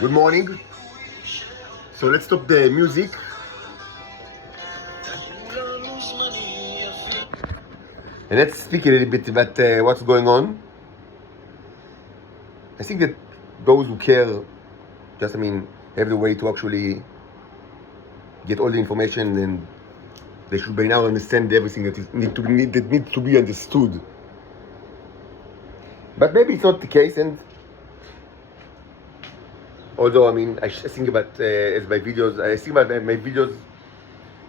Good morning. So let's stop the music. And let's speak a little bit about what's going on. I think that those who care just, have the way to actually get all the information, and they should by now understand everything that needs to be understood. But maybe it's not the case, and although I think about as my videos, I think about my videos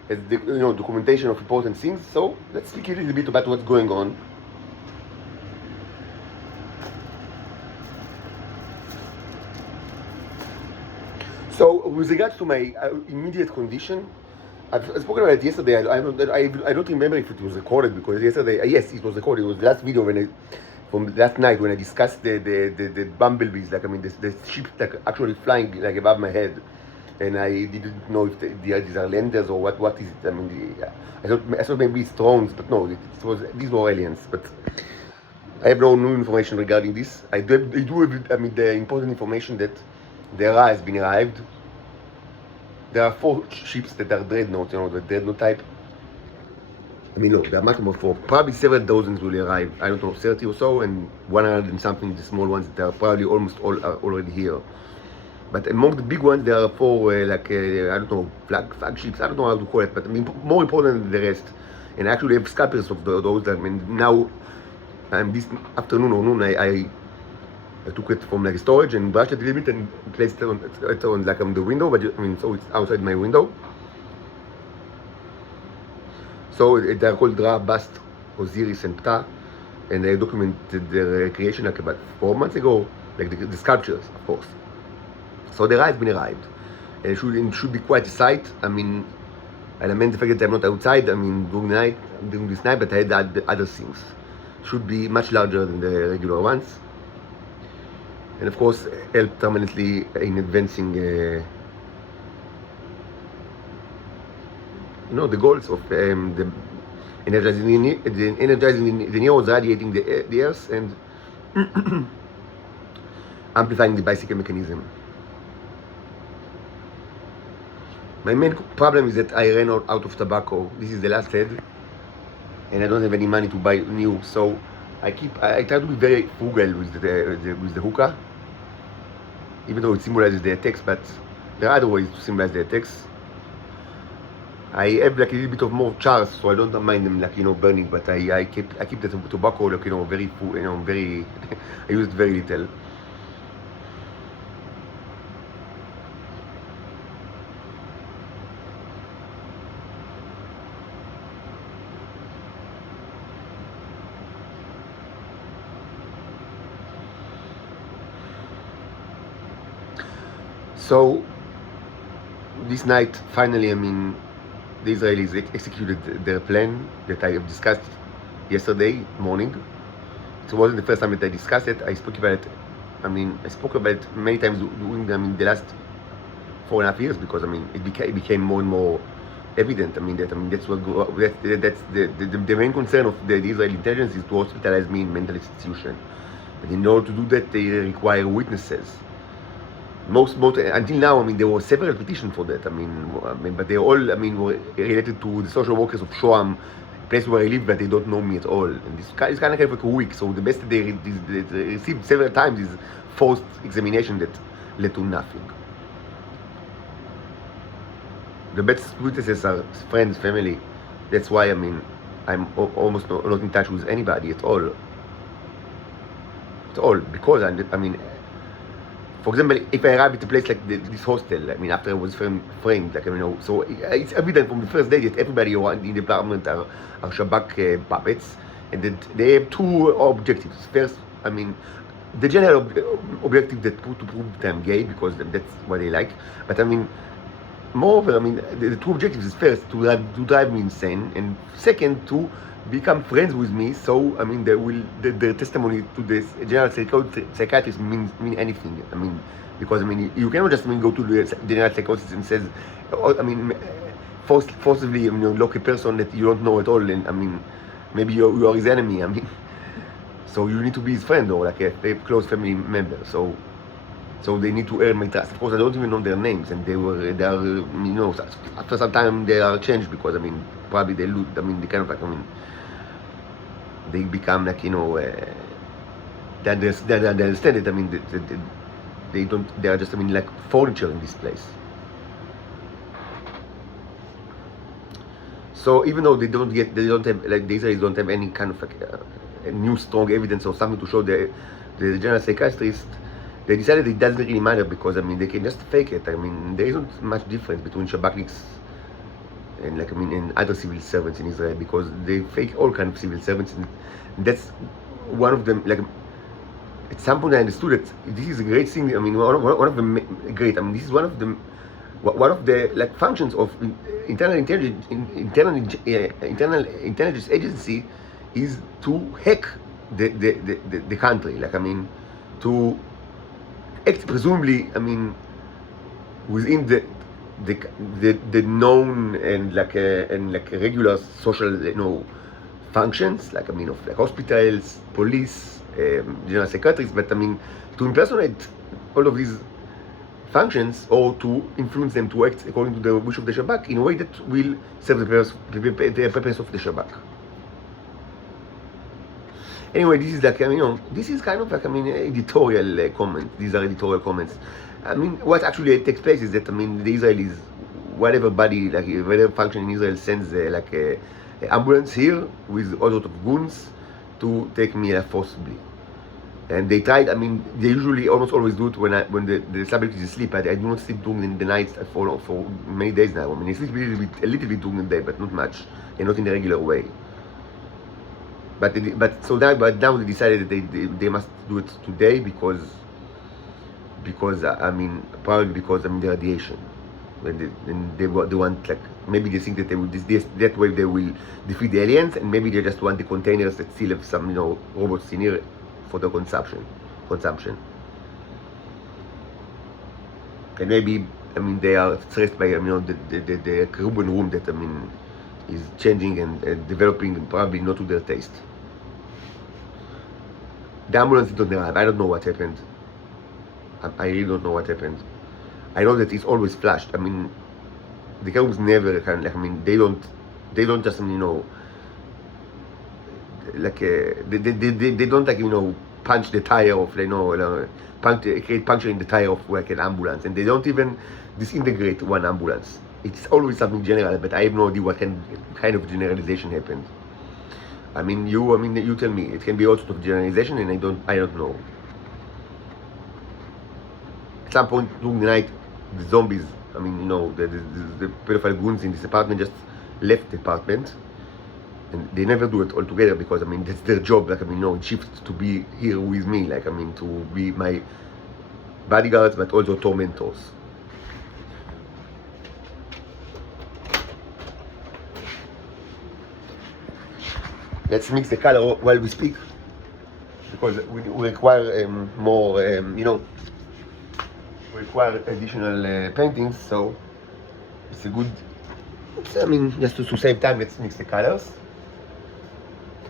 as the documentation of important things. So let's speak a little bit about what's going on. So with regards to my immediate condition, I've spoken about it yesterday. I don't remember if it was recorded, because yesterday, yes, it was recorded. It was the last video from last night when I discussed the bumblebees, the ships actually flying above my head, and I didn't know if these are landers or what is it. I thought maybe it's drones, but no, these were aliens. But I have no new information regarding this. I do have the important information that the Ra has been arrived. There are 4 ships that are dreadnoughts, the dreadnought type. No, there are much more, 4. Probably several dozens will arrive. I don't know, 30 or so, and 100 and something, the small ones that are probably almost all are already here. But among the big ones, there are 4, I don't know, flagships, I don't know how to call it, but more important than the rest. And I actually have scalpers of those. Now, this afternoon or noon, I took it from storage and brushed it a little bit and placed it on the window, but so it's outside my window. So they're called Ra, Bast, Osiris, and Ptah, and I documented their creation about 4 months ago, the sculptures, of course. So the Ra has been arrived, and it should be quite a sight. I lament the fact that I'm not outside. During this night, but I had other things. Should be much larger than the regular ones, and of course help permanently in advancing the goals of the energizing the neurons, radiating the earth, and amplifying the bicycle mechanism. My main problem is that I ran out of tobacco. This is the last head, and I don't have any money to buy new. So I try to be very frugal with the hookah, even though it symbolizes the attacks. But there are other ways to symbolize the attacks. I have a little bit of more chars, so I don't mind them burning. But I keep the tobacco very full, very. I use it very little. So this night, finally, the Israelis executed their plan that I have discussed yesterday morning. It wasn't the first time that I discussed it. I spoke about it. I spoke about it many times during the last 4.5 years, because it became more and more evident. That's the main concern of the Israeli intelligence is to hospitalize me in mental institution. And in order to do that, they require witnesses. Most until now, there were several petitions for that. But they all, were related to the social workers of Shoam, place where I live, but they don't know me at all. And this is kind of like a week. So the best that they received several times is forced examination that led to nothing. The best witnesses are friends, family. That's why I'm almost not in touch with anybody at all. At all, because for example, if I arrive at a place like this hostel, after I was framed, so it's evident from the first day that everybody around in the department are Shabak puppets, and that they have 2 objectives. First, the general objective to prove that I'm gay, because that's what they like. But moreover, the 2 objectives is first to drive me insane, and second to become friends with me. So their testimony to this general psychiatrist mean anything. Because you cannot just go to the general psychiatrist and says, forcibly lock a person that you don't know at all, and maybe you are his enemy. So you need to be his friend or like a close family member. So So they need to earn my trust. Of course, I don't even know their names, and they are, after some time they are changed because, probably they lose, they kind of like, they become like, they understand it. They don't, they are just, like furniture in this place. So even though they don't have, like, the Israelis don't have any kind of like a new strong evidence or something to show the general psychiatrist, they decided it doesn't really matter because they can just fake it. There isn't much difference between Shabakniks and and other civil servants in Israel, because they fake all kinds of civil servants, and that's one of them. Like, at some point I understood that this is a great thing. One of the great. This is one of the like functions of internal intelligence agency is to hack the country. Like, to act presumably, within the known and regular social functions, like of like hospitals, police, general secretaries, but to impersonate all of these functions or to influence them to act according to the wish of the Shabak in a way that will serve the purpose of the Shabak. Anyway, this is like, this is kind of like, editorial comment. These are editorial comments. What actually takes place is that, the Israelis, whatever body, like whatever function in Israel sends like a ambulance here with all sorts of goons to take me forcibly. And they tried, they usually almost always do it when the subject is asleep. I do not sleep during the night for many days now. I sleep a little bit during the day, but not much, and not in a regular way. But now they decided that they must do it today because probably because the radiation, and they want, like, maybe they think that they will that way they will defeat the aliens, and maybe they just want the containers that still have some robots in here for the consumption, and maybe they are stressed by the Caribbean room that is changing and developing, and probably not to their taste. The ambulance didn't arrive. I don't know what happened. I really don't know what happened. I know that it's always flashed. The Caribs never kind of like, they don't just like they don't like punch the tire of create puncture in the tire of like an ambulance, and they don't even disintegrate one ambulance. It's always something general, but I have no idea what kind of generalization happened. You tell me. It can be all sorts of generalization, and I don't know. At some point during the night, the zombies, the pedophile goons in this apartment just left the apartment, and they never do it all together because that's their job. Like, in shift to be here with me, like, to be my bodyguards, but also tormentors. Let's mix the color while we speak, because we require more, we require additional paintings, so it's a good, just to save time, let's mix the colors.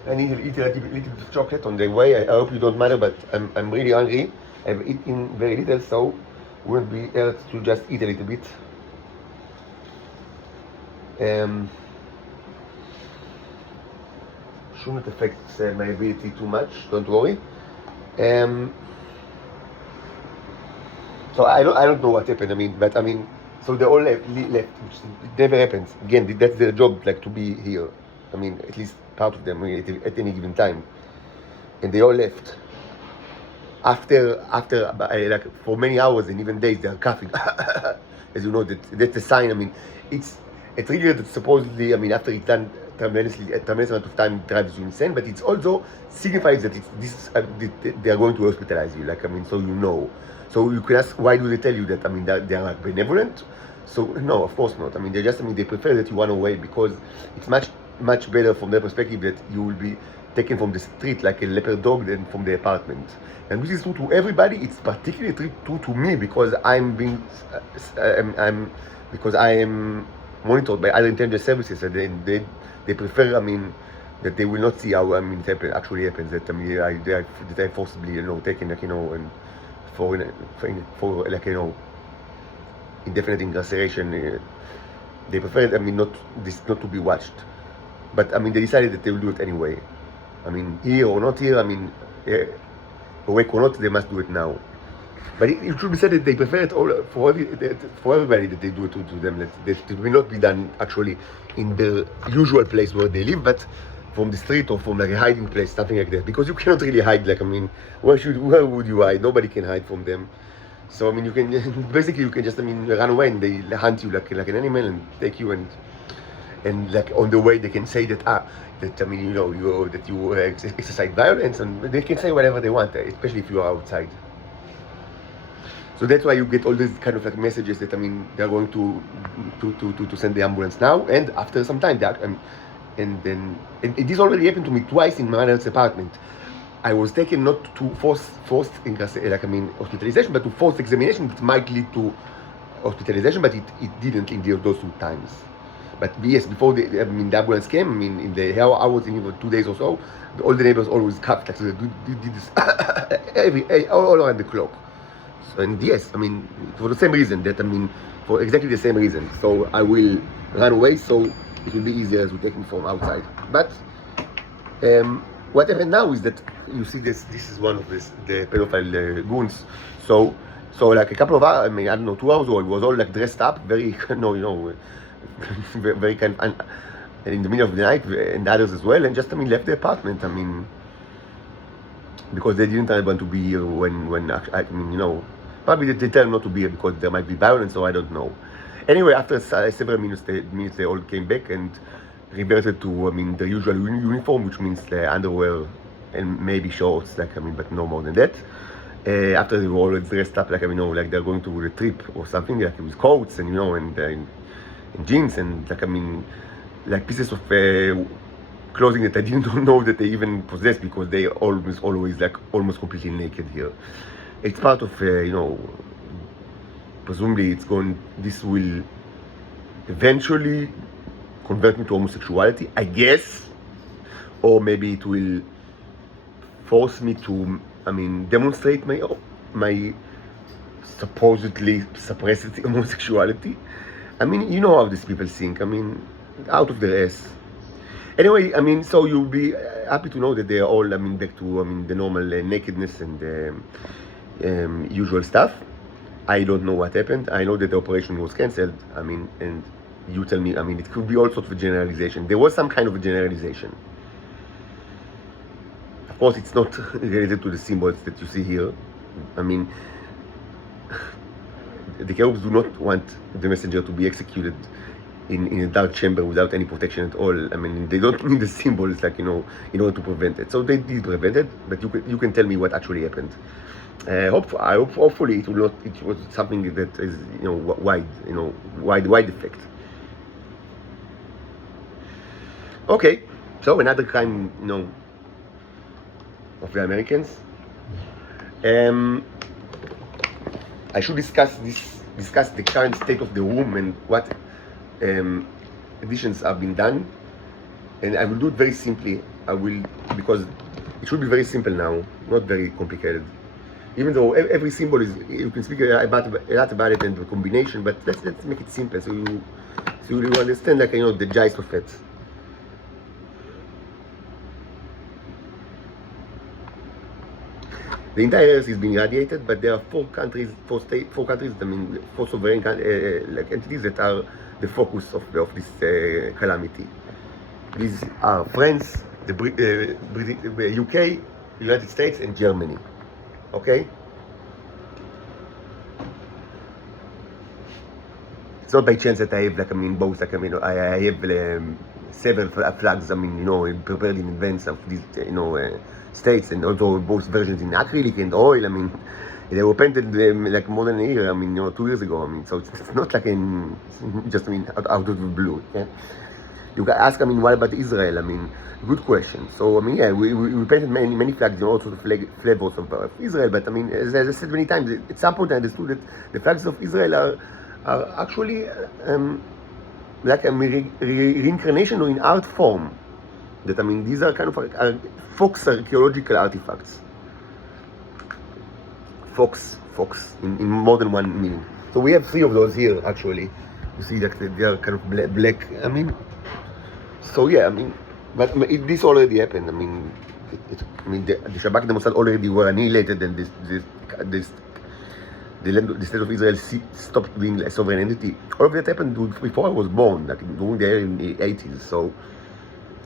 I need to eat a little bit of chocolate on the way. I hope you don't mind, but I'm really hungry. I've eaten very little, so wouldn't be hurt to just eat a little bit. Shouldn't affect my ability too much, don't worry. So I don't know what happened, but so they all left, which never happens. Again, that's their job, like, to be here. At least part of them at any given time. And they all left. After like, for many hours and even days, they are coughing. As you know, that's a sign. It's a trigger that supposedly, after it's done tremendous amount of time, drives you insane, but it also signifies that they are going to hospitalize you. Like, so you know. So you can ask, why do they tell you that? That they are benevolent? So no, of course not. They just, they prefer that you run away because it's much better from their perspective that you will be taken from the street like a leopard dog than from the apartment. And this is true to everybody. It's particularly true to me because I am monitored by other intelligence services, and they prefer, that they will not see how, it actually happens, that, I forcibly, taken, and for like, you know, indefinite incarceration. They prefer, I mean, not to be watched. But I mean, they decided that they will do it anyway. I mean, here or not here, I mean, awake or not, they must do it now. But it should be said that they prefer it all for everybody, that they do it to them. That it will not be done actually in the usual place where they live, but from the street or from like a hiding place, something like that. Because you cannot really hide. Like, I mean, where would you hide? Nobody can hide from them. So I mean, you can basically, you can just, I mean, run away and they hunt you like an animal and take you, and like on the way they can say that I mean, you know, that you exercise violence, and they can say whatever they want, especially if you are outside. So that's why you get all these kind of like messages that, I mean, they're going to send the ambulance now, and after some time and this already happened to me twice in my mother's apartment. I was taken not to forced like, I mean, hospitalization, but to forced examination that might lead to hospitalization, but it didn't in those 2 times. But yes, before the ambulance came, I mean, in the hours, in even 2 days or so, all the neighbors always cut, like, so they did this all around the clock. So, and yes, I mean, for the same reason, that, I mean, for exactly the same reason. So I will run away, so it will be easier to take me from outside. But what happened now is that you see this is one of the pedophile goons. So like a couple of hours, I mean, I don't know, 2 hours old, was all like dressed up, very, very kind of, and in the middle of the night, and others as well, and just, I mean, left the apartment, I mean, because they didn't want to be here when I mean, you know, probably they tell them not to be here because there might be violence, so I don't know. Anyway, after several minutes, they all came back and reverted to, I mean, the usual uniform, which means underwear and maybe shorts, like, I mean, but no more than that. After they were all dressed up, like, I mean, you know, like they're going to a trip or something, like with coats and, you know, and jeans and, like, I mean, like pieces of clothing that I didn't know that they even possess, because they always like almost completely naked here. It's part of, you know, presumably this will eventually convert me to homosexuality, I guess, or maybe it will force me to, I mean, demonstrate my supposedly suppressed homosexuality. I mean, you know how these people think, I mean, out of their ass. Anyway, I mean, so you'll be happy to know that they are all, I mean, back to, I mean, the normal nakedness and usual stuff. I don't know what happened. I know that the operation was cancelled. I mean, and you tell me, I mean, it could be all sorts of a generalization. There was some kind of a generalization. Of course, it's not related to the symbols that you see here. I mean, the cherubs do not want the messenger to be executed in a dark chamber without any protection at all. I mean, they don't need the symbols, like, you know, in order to prevent it. So they did prevent it, but you can tell me what actually happened. Hopefully it will not. It was something that is, you know, wide effect. Okay, so another crime, you know, of the Americans. I should discuss the current state of the room and what additions have been done, and I will do it very simply. Because it should be very simple now, not very complicated. Even though every symbol is, you can speak a lot about it and the combination, but let's make it simple so you understand, like, you know, the gist of it. The entire Earth is being radiated, but there are four countries, I mean, four sovereign like entities that are the focus of this calamity. These are France, the UK, United States, and Germany. Okay? It's not by chance that I have, like, I mean, both, like, I mean, I have several flags, I mean, you know, prepared in advance of these, you know, states, and also both versions in acrylic and oil. I mean, they were painted like more than a year, I mean, you know, 2 years ago. I mean, so it's not like just, I mean, out of the blue. Yeah? You can ask, I mean, what about Israel? I mean, good question. So, I mean, yeah, we painted many flags, you know, also the flavors of Israel. But, I mean, as I said many times, at some point I understood that the flags of Israel are actually like a reincarnation or in art form. That, I mean, these are kind of like Fox archaeological artifacts. fox in more than one meaning. So we have 3 of those here actually. You see that they are kind of black. I mean, so yeah, I mean, but this already happened. I mean, the Shabak and the Mossad already were annihilated, and the state of Israel stopped being a sovereign entity. All of that happened before I was born, like during the early 80s. So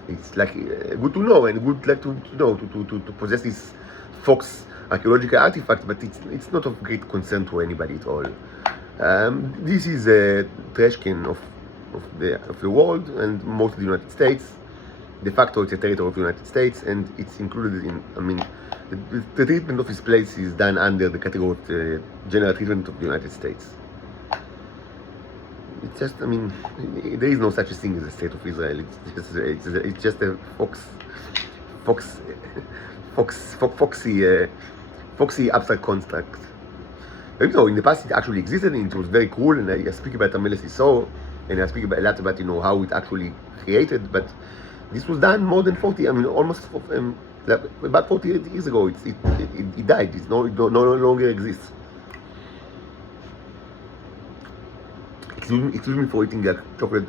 it's like good to know, and good like to know to possess this Fox archaeological artifact, but it's not of great concern to anybody at all. This is a trash can of the world, and most of the United States. De facto, it's a territory of the United States, and it's included in. I mean, the treatment of this place is done under the category of the general treatment of the United States. It's just, I mean, there is no such a thing as a state of Israel. It's just a foxy abstract construct. But, in the past it actually existed, and it was very cool. And I speak about Ameles Isor, and I speak a lot about how it actually created. But this was done more than 40. I mean, almost about 40 years ago. It died. It no longer exists. Excuse me for eating like chocolate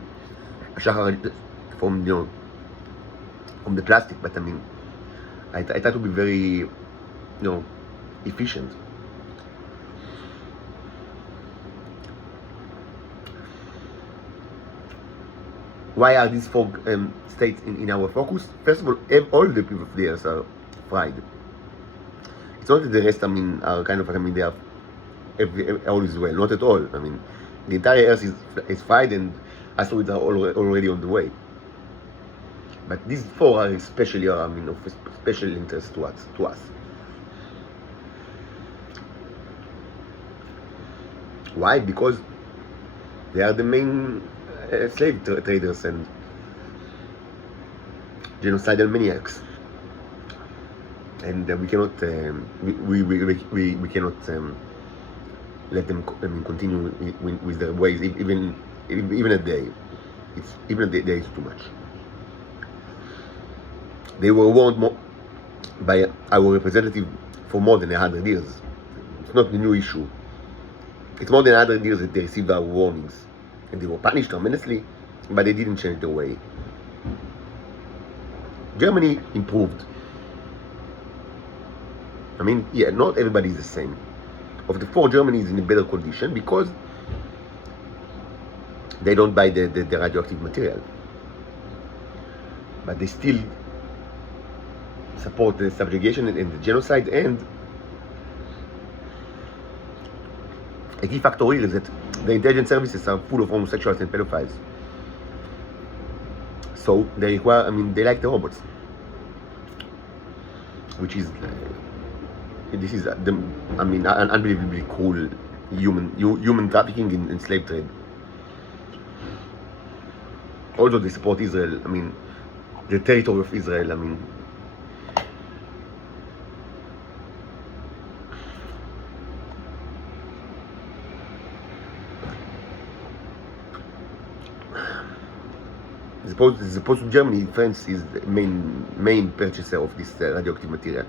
shachar from the plastic, but I mean, I try to be very efficient. Why are these 4 states in our focus? First of all the people there are fried. It's not that the rest, I mean, are kind of, I mean, they are all is well. Not at all. I mean, the entire earth is fried, and asteroids are already on the way. But these 4 are especially, I mean, of special interest to us. Why? Because they are the main slave traders and genocidal maniacs, and we cannot we cannot let them continue with their ways even a day. Even a day is too much. They were warned by our representative for more than 100 years. It's not a new issue. It's more than 100 years that they received our warnings. And they were punished tremendously, but they didn't change their way. Germany improved. I mean, yeah, not everybody is the same. Of the 4, Germany is in a better condition because they don't buy the radioactive material. But they still support the subjugation and the genocide, and a key factor here is that the intelligence services are full of homosexuals and pedophiles. So they require, I mean, they like the robots, which is, this is an unbelievably cool human trafficking in slave trade. Also, they support Israel. I mean, the territory of Israel. I mean, supposed Germany, France is the main purchaser of this radioactive material.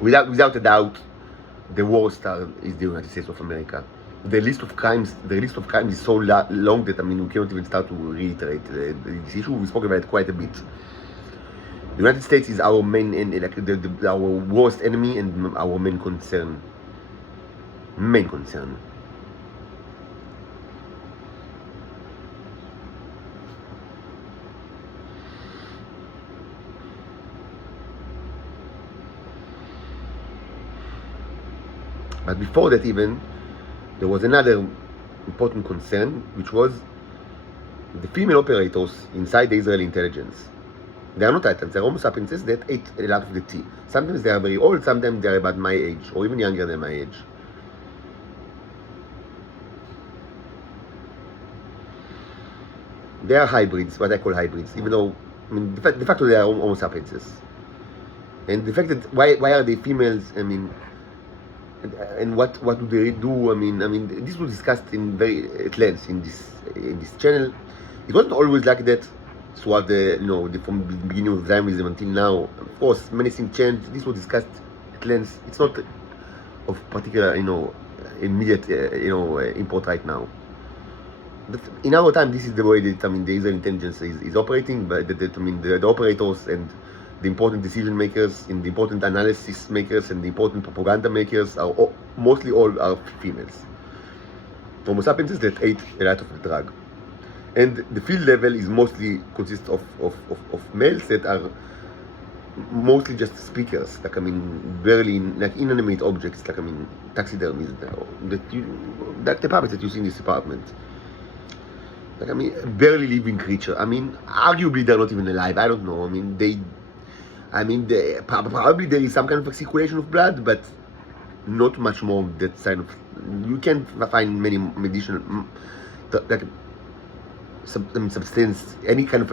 Without a doubt, the worst star is the United States of America. The list of crimes is so long that, I mean, we cannot even start to reiterate this issue. We spoke about it quite a bit. The United States is our main enemy, like our worst enemy, and our main concern. But before that even, there was another important concern, which was the female operators inside the Israeli intelligence. They are not Titans, they are Homo sapienses that ate a lot of the tea. Sometimes they are very old, sometimes they are about my age, or even younger than my age. They are hybrids, what I call hybrids, even though, I mean, the fact that they are Homo sapienses. And the fact that, why are they females, I mean, and what do they do? I mean, this was discussed at length in this channel. It wasn't always like that throughout from the beginning of Zionism until now. Of course, many things changed. This was discussed lens, it's not of particular, immediate, import right now. But in our time, this is the way that the Israeli intelligence is operating. But the operators and the important decision makers and the important analysis makers and the important propaganda makers are mostly all are females. Homo sapiens that ate a lot of the drug, and the field level is mostly consists of males that are mostly just speakers, barely inanimate objects, taxidermies, the puppets that you see in this apartment. Barely living creature. Arguably they're not even alive. I don't know. Probably there is some kind of circulation of blood, but not much more that side of. You can't find many medicinal, substance, any kind of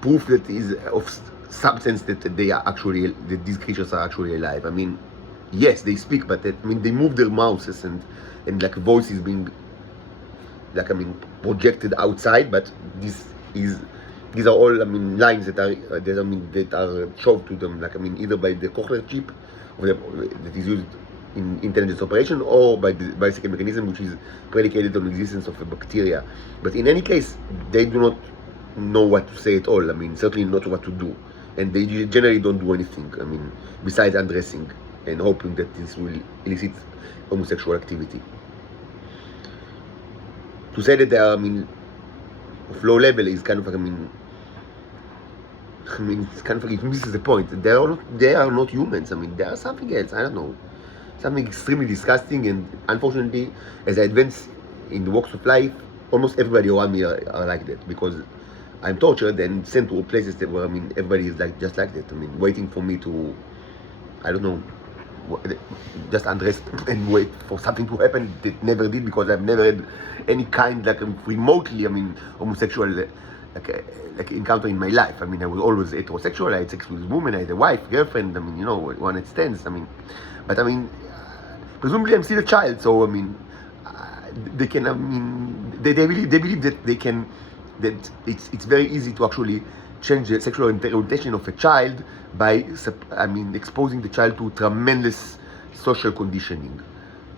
proof that is of substance that they are actually, that these creatures are actually alive. Yes, they speak, but they move their mouths and voices being projected outside, but these are all lines that are shoved to them either by the cochlear chip that is used in intelligence operation, or by the bicycle mechanism, which is predicated on the existence of a bacteria. But in any case, they do not know what to say at all. Certainly not what to do, and they generally don't do anything besides undressing and hoping that this will elicit homosexual activity. To say that they are of low level is kind of it's kind of it misses the point. They are not humans. They are something else. I don't know, something extremely disgusting. And unfortunately, as I advance in the walks of life, almost everybody around me are like that, because I'm tortured and sent to places that where everybody is just like that. Waiting for me to, I don't know, just undress and wait for something to happen that never did, because I've never had any kind remotely homosexual encounter in my life. I was always heterosexual. I had sex with women. I had a wife, girlfriend. One night stands. But presumably I'm still a child, so they can. They believe that they can. That it's very easy to actually change the sexual orientation of a child by exposing the child to tremendous social conditioning.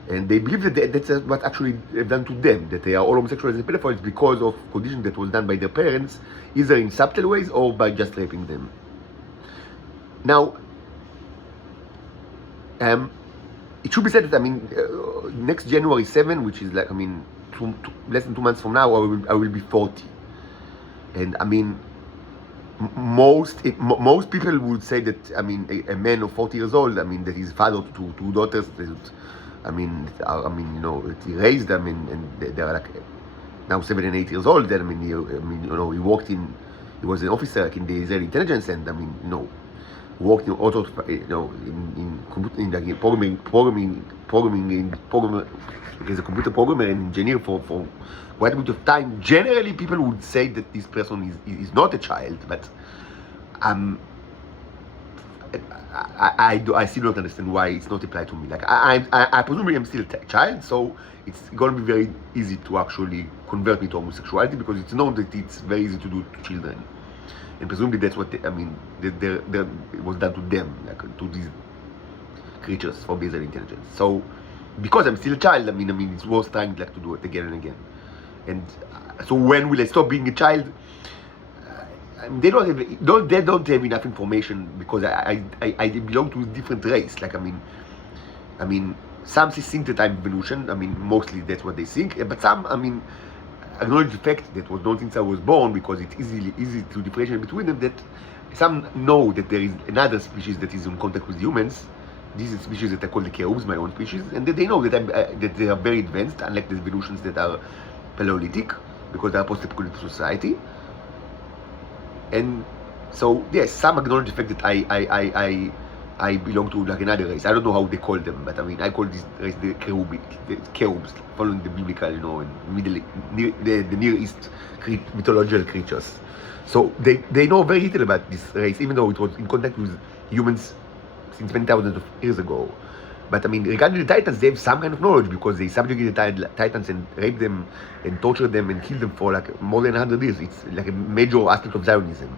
And they believe that that's what actually they've done to them, that they are all homosexuals and pedophiles because of conditioning that was done by their parents, either in subtle ways or by just raping them. Now, it should be said that next January 7, which is less than 2 months from now, I will be 40, and most people would say that a man of 40 years old, that he's father to 2 daughters, that he raised them, and they are now 7 and 8 years old. Then he worked in, he was an officer in the Israeli intelligence, and worked in auto, in programming as a computer programmer and engineer for quite a bit of time. Generally, people would say that this person is not a child, but I still don't understand why it's not applied to me. I presumably am still a child, so it's going to be very easy to actually convert me to homosexuality, because it's known that it's very easy to do to children, and presumably that's what it was done to them, to these creatures from the Israeli intelligence. So because I'm still a child, it's worth trying to do it again and again. And so when will I stop being a child? They don't have enough information, because I belong to a different race. Some think that I'm evolution. Mostly that's what they think. But some, acknowledge the fact that was known since I was born, because it's easy to differentiate between them. That some know that there is another species that is in contact with humans. These are species that are called the cherubs, my own species, and that they know that that they are very advanced, unlike the evolutions that are Paleolithic, because they are post-apocalyptic society. And so yes, some acknowledge the fact that I belong to another race. I don't know how they call them, but I call this race the cherubs, following the biblical, the Near East mythological creatures. So they know very little about this race, even though it was in contact with humans since many thousands of years ago. But regarding the Titans, they have some kind of knowledge, because they subjugated the Titans and raped them and tortured them and killed them for more than 100 years. It's a major aspect of Zionism.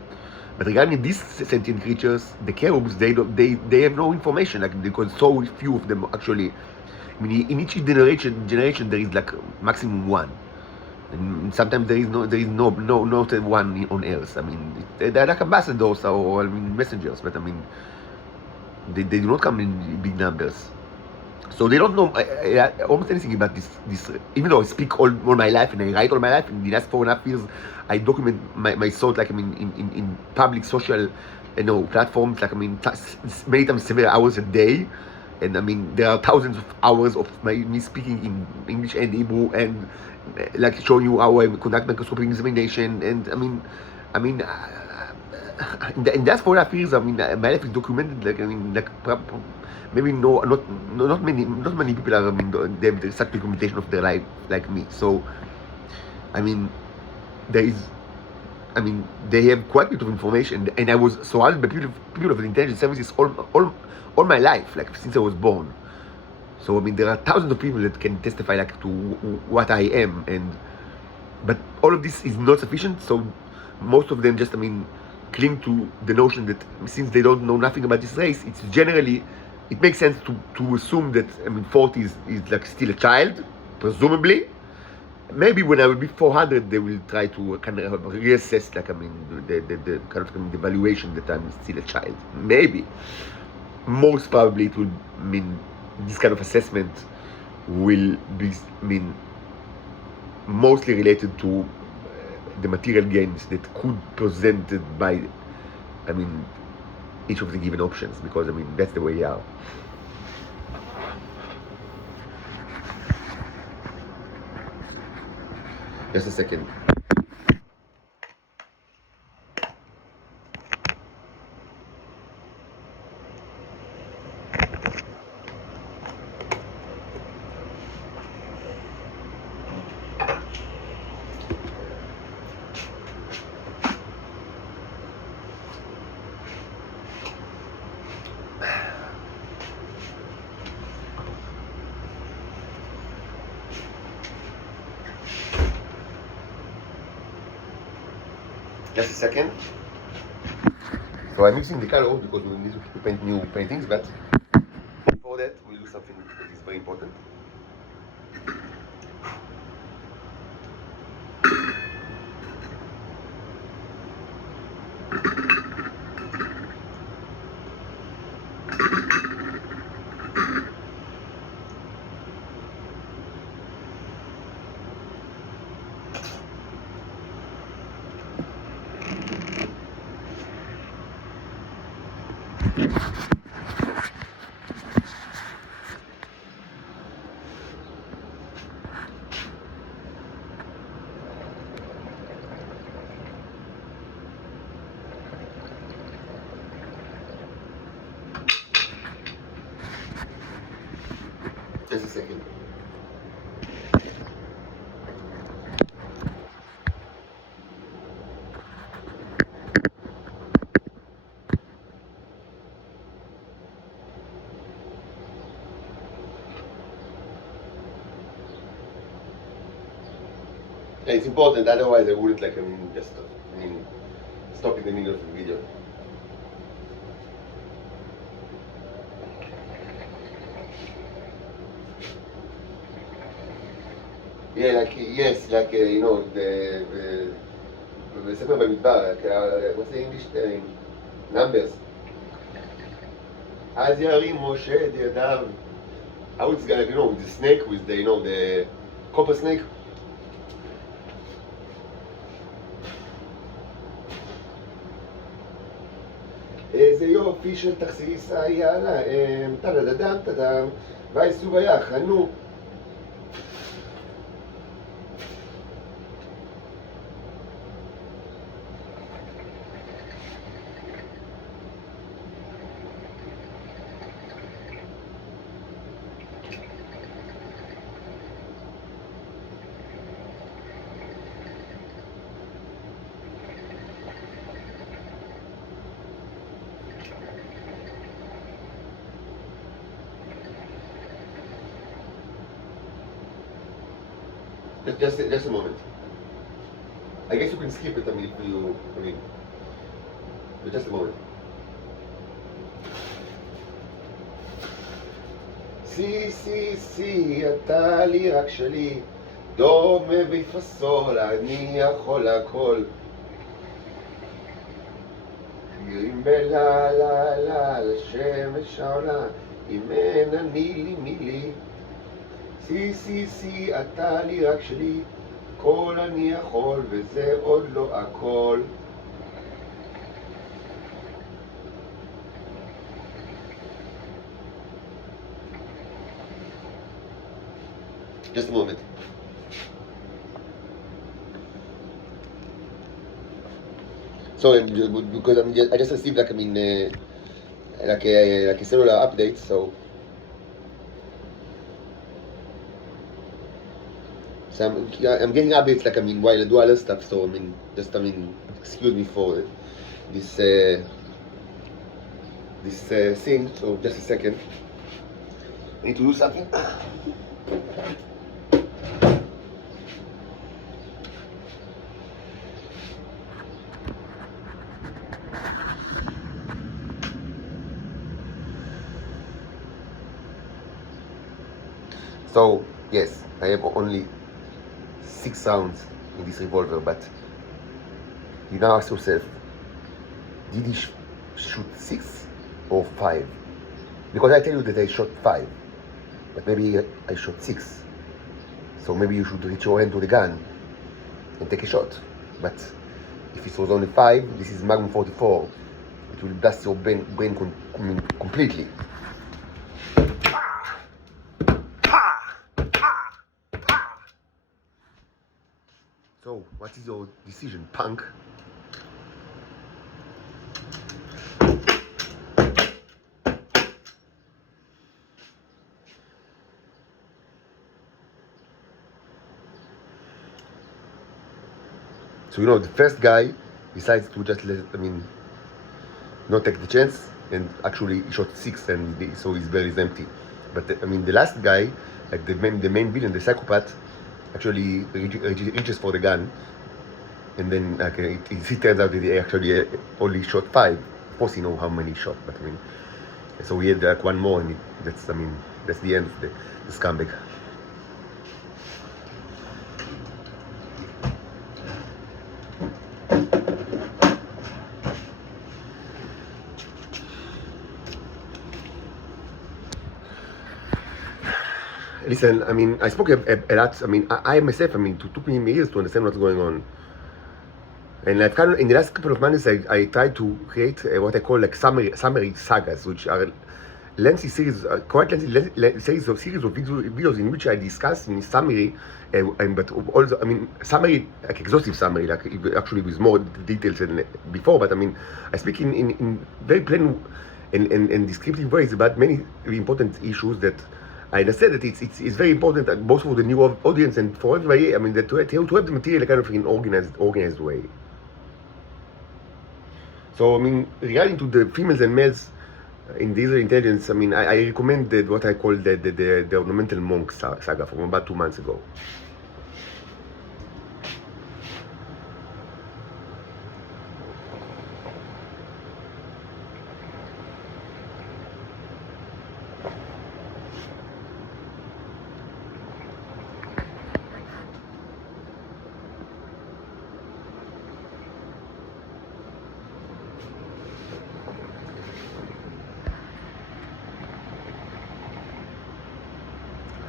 But regarding these sentient creatures, the cherubs, they have no information, like, because so few of them actually. I mean, in each generation there is like maximum one, and sometimes there is no not one on Earth. I mean, they're like ambassadors, or I mean messengers, but I mean they do not come in big numbers. So they don't know almost anything about this. Even though I speak all my life and I write all my life, in the last 4.5 years, I document my thought, like, I mean, in public social, platforms, like, I mean, many times several hours a day. And I mean, there are thousands of hours of me speaking in English and Hebrew, and like showing you how I conduct microscopic examination. And in that 4.5 years, I mean, my life is documented. Like, I mean, like, maybe not many people are. I mean, they have such documentation of their life like me. So, I mean, there is. I mean, they have quite a bit of information, and I was surrounded by people of intelligence services all my life, like since I was born. So I mean, there are thousands of people that can testify, like, to what I am, but all of this is not sufficient. So most of them just, I mean, cling to the notion that since they don't know nothing about this race, it makes sense to assume that, I mean, 40 is like still a child, presumably. Maybe when I will be 400, they will try to kind of reassess, like, I mean, the kind of the valuation that I'm still a child. Maybe. Most probably it will mean this kind of assessment will be, I mean, mostly related to the material gains that could presented by, I mean, each of the given options, because I mean that's the way you are. Just a second. Just a second. So I'm mixing the colors because we need to paint new paintings, but before that we'll do something that is very important. Just a second. Yeah, it's important, otherwise I wouldn't, like, I mean, just, I mean, stop in the middle of the video. Yeah, like, yes, like, the Sefer Bamidbar, like, what's the English numbers? אז ירים משה את ידיו. How it's gonna, with the snake, with the, the copper snake. איזה יופי של תכסיס היה להם, טדדם טדם, וייסעו ויחנו. Just a moment. I guess you can skip it. I mean, just a moment. סי, אתה לי רק שלי, דו מביא פסול, אני יכול הכל. שירים בלה לה לה לשמש העולה, אם אין אני לי מי לי. סי, אתה לי רק שלי, כל אני יכול וזה עוד לא הכל. Just a moment. So because I just received like a cellular update, so I'm getting updates like while I do other stuff. So excuse me for this thing. So just a second. I need to do something. So yes, I have only 6 rounds in this revolver, but you now ask yourself, did he shoot 6 or 5? Because I tell you that I shot 5, but maybe I shot 6. So maybe you should reach your hand to the gun and take a shot. But if it was only 5, this is Magnum 44. It will blast your brain completely. So, what is your decision, punk? So, the first guy decides to just not take the chance, and actually he shot 6, and so his barrel is empty. But the last guy, like the main villain, the psychopath, actually reaches for the gun, and then it turns out that he actually only shot 5. Of course, he knows how many he shot, but so he had one more, and that's the end of the scumbag. Listen, I spoke a lot. I myself, it took me years to understand what's going on. And I've in the last couple of months, I tried to create what I call like summary sagas, which are lengthy series, quite lengthy series of videos in which I discuss in summary, but also, summary, like exhaustive summary, like actually with more details than before, but I speak in very plain and descriptive ways about many important issues that I understand that it's very important that both for the new audience and for everybody, that to have the material kind of in organized way. So, regarding to the females and males in the Israeli intelligence, I recommend what I call the Ornamental Monk saga from about 2 months ago.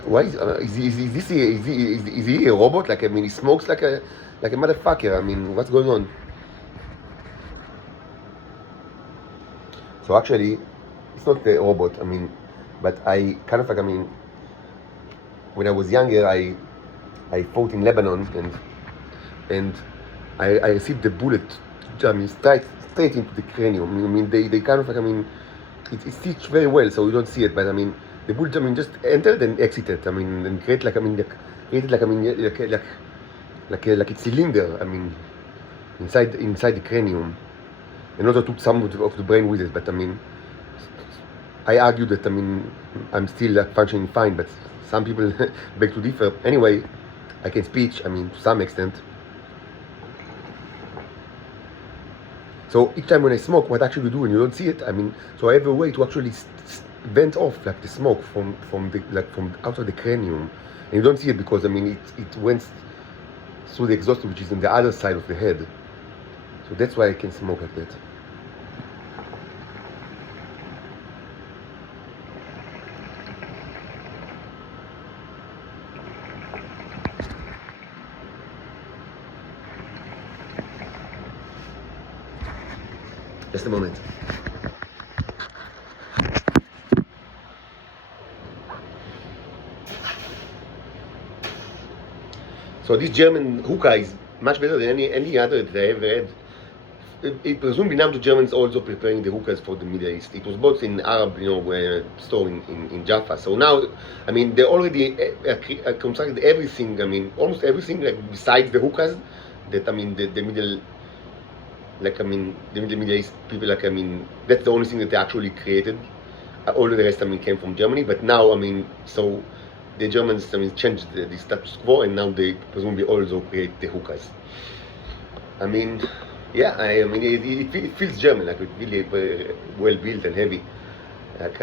Why is he a robot? Like he smokes like a motherfucker. What's going on? So actually, it's not a robot. But I kind of when I was younger, I fought in Lebanon, and I received the bullet, straight into the cranium. They kind of it's stitched very well, so you don't see it, but the bullet just entered and exited. And created like a cylinder. Inside the cranium, and also took some of the brain with it. But I argue that I'm still functioning fine, but some people beg to differ. Anyway, I can speak. To some extent. So each time when I smoke, what actually you do when you don't see it, I mean, so I have a way to actually vent off like the smoke from the from outside the cranium, and you don't see it because I mean it went through the exhaust, which is on the other side of the head. So that's why I can smoke like that. Just a moment. So this German hookah is much better than any other that I ever had. Presumably now the Germans also preparing the hookahs for the Middle East. It was bought in Arab, store in Jaffa. So now, I mean, they already constructed everything. I mean, almost everything, like besides the hookahs, that I mean, the Middle, like I mean, the Middle East people, like I mean, that's the only thing that they actually created. All of the rest, I mean, came from Germany. But now, I mean, so the Germans, I mean, changed the status quo, and now they presumably also create the hookahs. I mean, yeah, I mean, it feels German, like it's really well built and heavy. Like,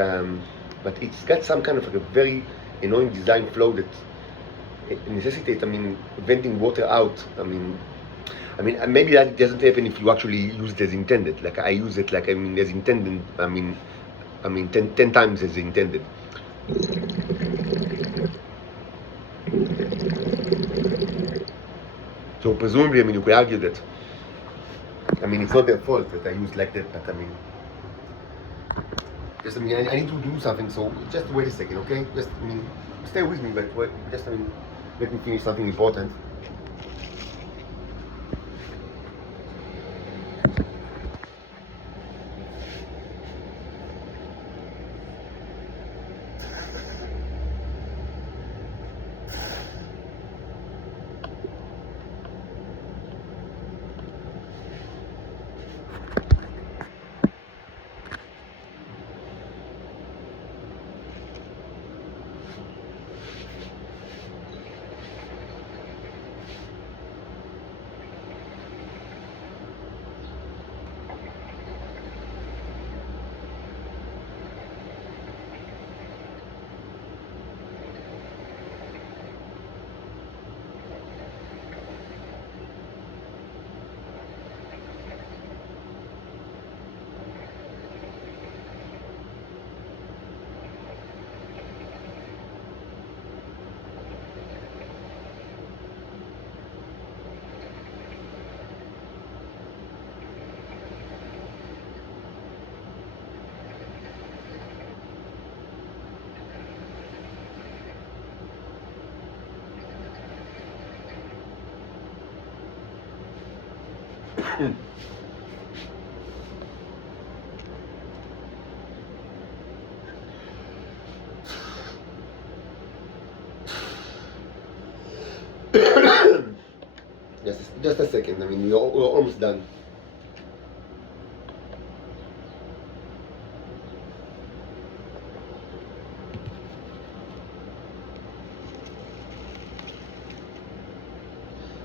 but it's got some kind of like a very annoying design flaw that necessitates, I mean, venting water out. I mean, maybe that doesn't happen if you actually use it as intended. Like I use it, like I mean, as intended. I mean, 10 times as intended. So presumably, I mean, you could argue that, I mean, it's not their fault that I use like that, but I mean, just, I mean, I need to do something, so just wait a second, okay? Just, I mean, stay with me, but wait, just, I mean, let me finish something important. Just a second, I mean, we're almost done.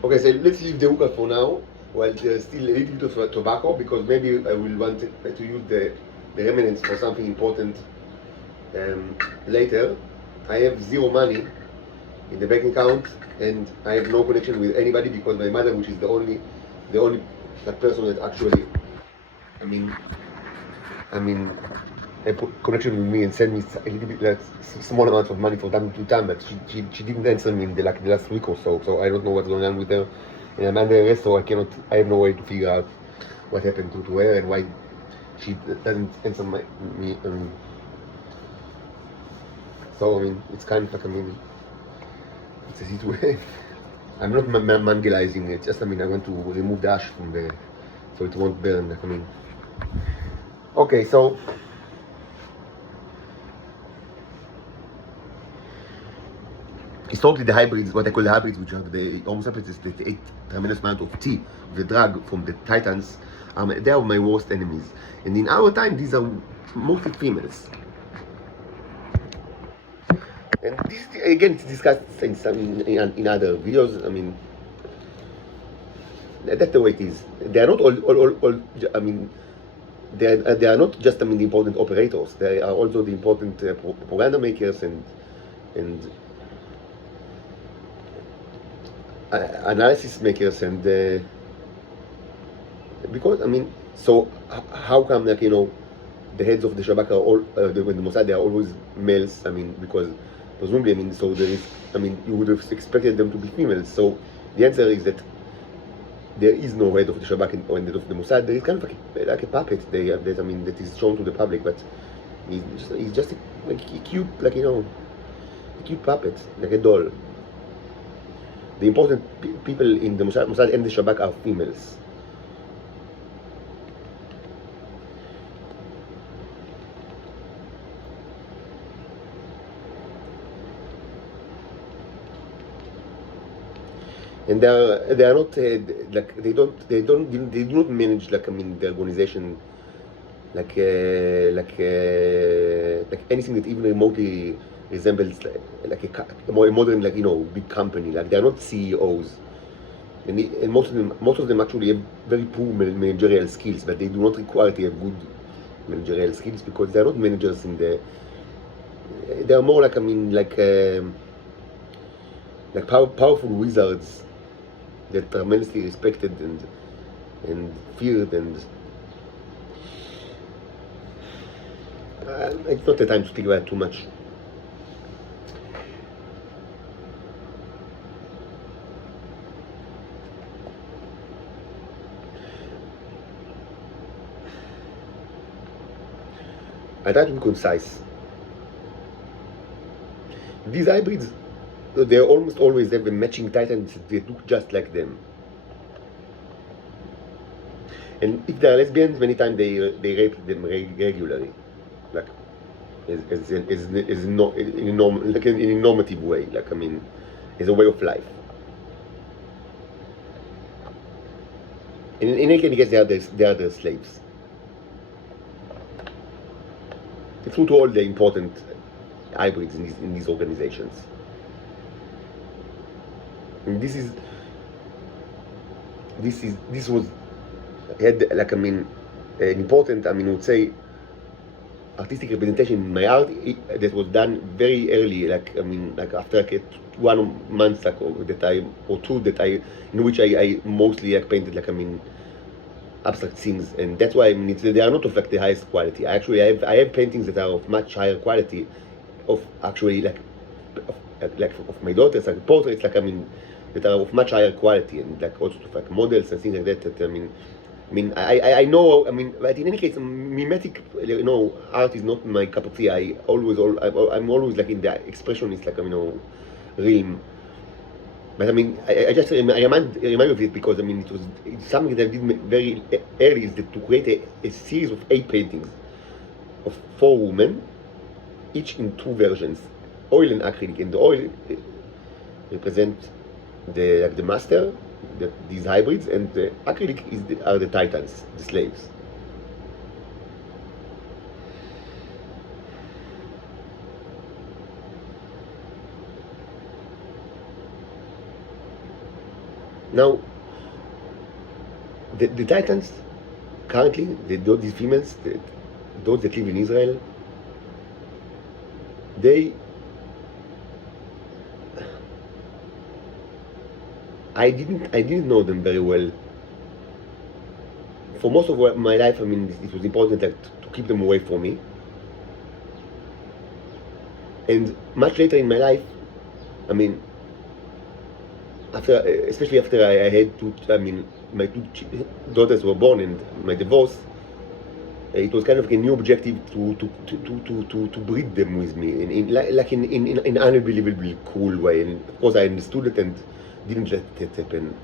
Okay, so let's leave the hookah for now, while there's still a little bit of tobacco, because maybe I will want to use the remnants for something important later. I have zero money in the bank account, and I have no connection with anybody because my mother, which is the only that person that actually, I mean, put connection with me and send me a little bit, like, small amounts of money from time to time, but she didn't answer me in the last week or so. So I don't know what's going on with her, and I'm under arrest, so I have no way to figure out what happened to her and why she doesn't answer me. So I mean, it's kind of like, I mean, it's a situation. I'm not mangelizing it. Just, I mean, I want to remove the ash from there so it won't burn. Like, I mean, okay, so historically, the hybrids, what I call the hybrids, which are the Homo sapiens that ate tremendous amount of tea, the drug from the Titans, they are my worst enemies. And in our time, these are mostly females. And this, again, it's discussed in other videos. I mean, That's the way it is. They are not all I mean, they are not just, I mean, the important operators. They are also the important propaganda makers and analysis makers and because, I mean, so how come, like, you know, the heads of the Shabak are all the Mossad, they are always males? I mean, because presumably, I mean, so there is, I mean, you would have expected them to be females. So the answer is that there is no head of the Shabak or head of the Mossad. There is kind of like a puppet. That, I mean, that is shown to the public, but he's just like a cute, like, you know, a cute puppet, like a doll. The important people in the Mossad and the Shabak are females. And they are not like they do not manage, like, I mean, the organization like anything that even remotely resembles like a more modern, like, you know, big company. Like, they are not CEOs, and most of them actually have very poor managerial skills, but they do not require to have good managerial skills because they are not managers in the. They are more like, I mean, like powerful wizards that are tremendously respected and feared, and it's not the time to speak about it too much. I try to be concise. These hybrids, they almost always have a matching titans that look just like them. And if they are lesbians, many times they rape them regularly, like in a normative way, like, I mean, as a way of life. And in any case, they are the slaves. It's true to all the important hybrids in these organizations. And this was had, like, I mean, an important, I mean, I would say, artistic representation in my art that was done very early, like, I mean, like after like 1 month, like, or two that in which I mostly, like, painted, like, I mean, abstract things, and that's why, I mean, they are not of, like, the highest quality. I have paintings that are of much higher quality, of actually, like of my daughters, like portraits, like, I mean, that are of much higher quality, and like also of, like, models and things like that. I know, I mean, but in any case, mimetic, you know, art is not my cup of tea. I'm always like in the expressionist, like, you know, realm. But I mean, I just remind you of it because, I mean, it's something that I did very early, is that to create a series of 8 paintings of 4 women, each in 2 versions, oil and acrylic. And the oil represent the master, these hybrids, and the acrylic are the titans, the slaves. Now, the titans currently, these females, those that live in Israel, I didn't know them very well. For most of my life, I mean, it was important, like, to keep them away from me. And much later in my life, I mean, especially after I had my 2 daughters were born and my divorce, it was kind of a new objective to breed them with me in an unbelievably cool way. And of course, I understood it and didn't let it happen.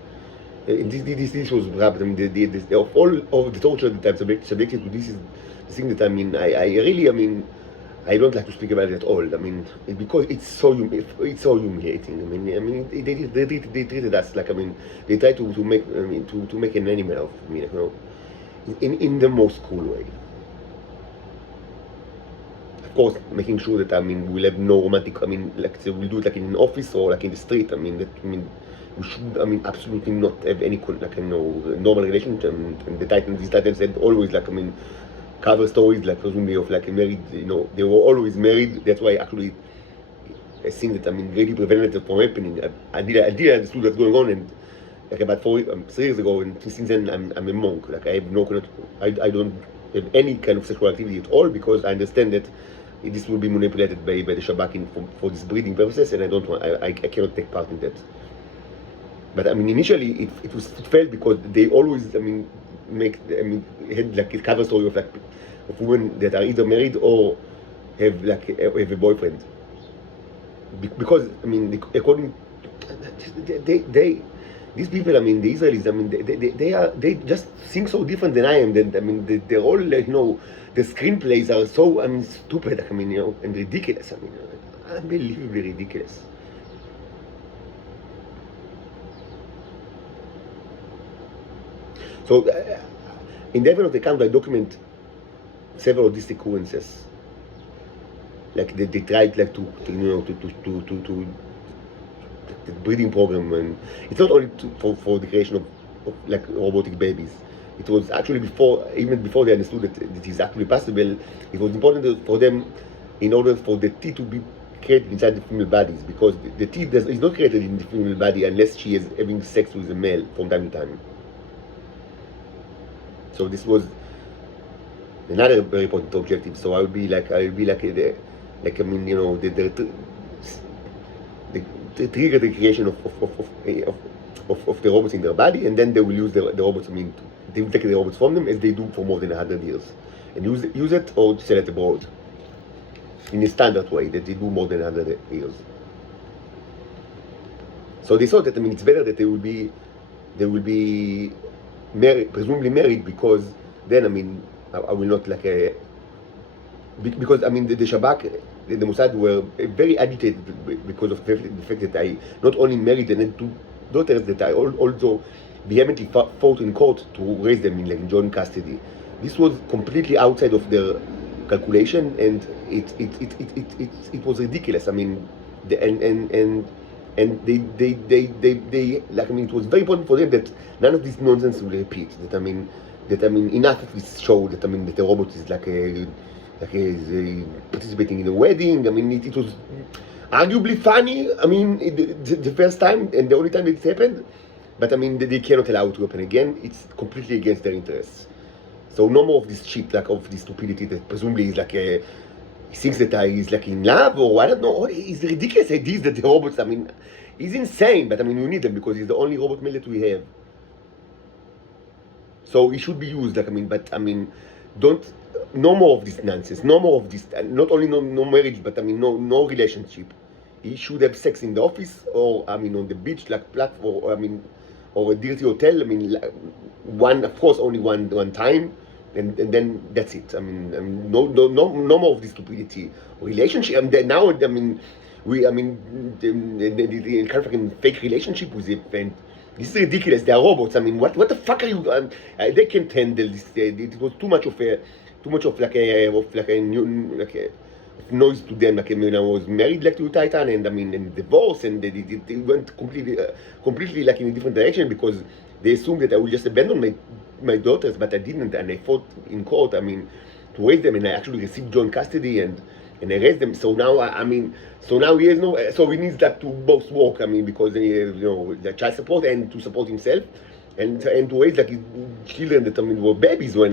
This was perhaps, I mean, of all of the torture that I'm subjected to, this is the thing that, I mean, I really, I mean, I don't like to speak about it at all. I mean, because it's so humiliating. I mean, they treated us like, I mean, they tried to make, I mean, to make an animal of me, you know, in the most cool way. Of course, making sure that, I mean, we'll have no romantic, I mean, like, so we'll do it like in an office or like in the street. I mean, we should, I mean, absolutely not have any like, you know, normal relationship. And the Titans, these Titans had always, like, I mean, cover stories, like, presumably of, like, a married, you know, they were always married. That's why actually I think that, I mean, really prevented it from happening. I did understood what's going on, and like about 3 years ago, and since then I'm a monk. Like, I have no kind of, I don't have any kind of sexual activity at all, because I understand that this will be manipulated by the Shabak for these breeding purposes, and I don't want, I cannot take part in that. But I mean, initially it failed because they always, I mean, had like a cover story of, like, of women that are either married or have like have a boyfriend. Because, I mean, according, they these people, I mean, the Israelis, I mean, they just think so different than I am. Then, I mean, they're all, you know, the screenplays are so, I mean, stupid, I mean, you know, and ridiculous. I mean, unbelievably ridiculous. So, in the event of the account, I document several of these occurrences. Like, they tried, like, to you know, to the breeding program, and it's not only for the creation of like robotic babies. It was actually even before they understood that it is actually possible. It was important for them, in order for the teeth to be created inside the female bodies, because the teeth is not created in the female body unless she is having sex with a male from time to time. So this was another very important objective. So I would be like I mean, you know, the trigger the creation of the robots in their body, and then they will use the robots. I mean, they will take the robots from them, as they do for more than 100 years, and use it or sell it abroad in a standard way that they do more than 100 years. So they thought that, I mean, it's better that they will be married, presumably married, because then, I mean, I will not like because, I mean, the Shabak, the Mossad were very agitated because of the fact that I not only married and had 2 daughters, that I also vehemently fought in court to raise them in, like, joint custody. This was completely outside of their calculation, and it was ridiculous. I mean, and they like, I mean, it was very important for them that none of this nonsense will repeat. That, I mean, enough of this show that, I mean, that the robot is like participating in a wedding. I mean, it was arguably funny. I mean, the first time and the only time that it happened, but I mean, they cannot allow it to happen again. It's completely against their interests. So no more of this shit, like, of this stupidity that presumably is like he thinks that he's like in love, or I don't know. It's ridiculous ideas that the robots, I mean, he's insane, but I mean, we need them because he's the only robot male that we have. So he should be used, like, I mean, but I mean, no more of this nonsense, no more of this, not only no marriage, but I mean, no relationship. He should have sex in the office, or, I mean, on the beach, like platform, I mean, or a dirty hotel. I mean, of course, only one time, and then that's it. I mean, no more of this stupidity. Relationship, and now, I mean, the kind of fake relationship with it, and this is ridiculous. They are robots. I mean, what the fuck are you? They can't handle this. It was too much of noise to them. Like, I mean, I was married, like, to a Titan, and I mean, and divorced, and they went completely like in a different direction, because they assumed that I would just abandon my daughters, but I didn't, and I fought in court. I mean, to raise them, and I actually received joint custody, and I raised them. So now, he has no. So he needs, like, to both work. I mean, because you know, the child support, and to support himself, and to raise, like, his children that, I mean, were babies when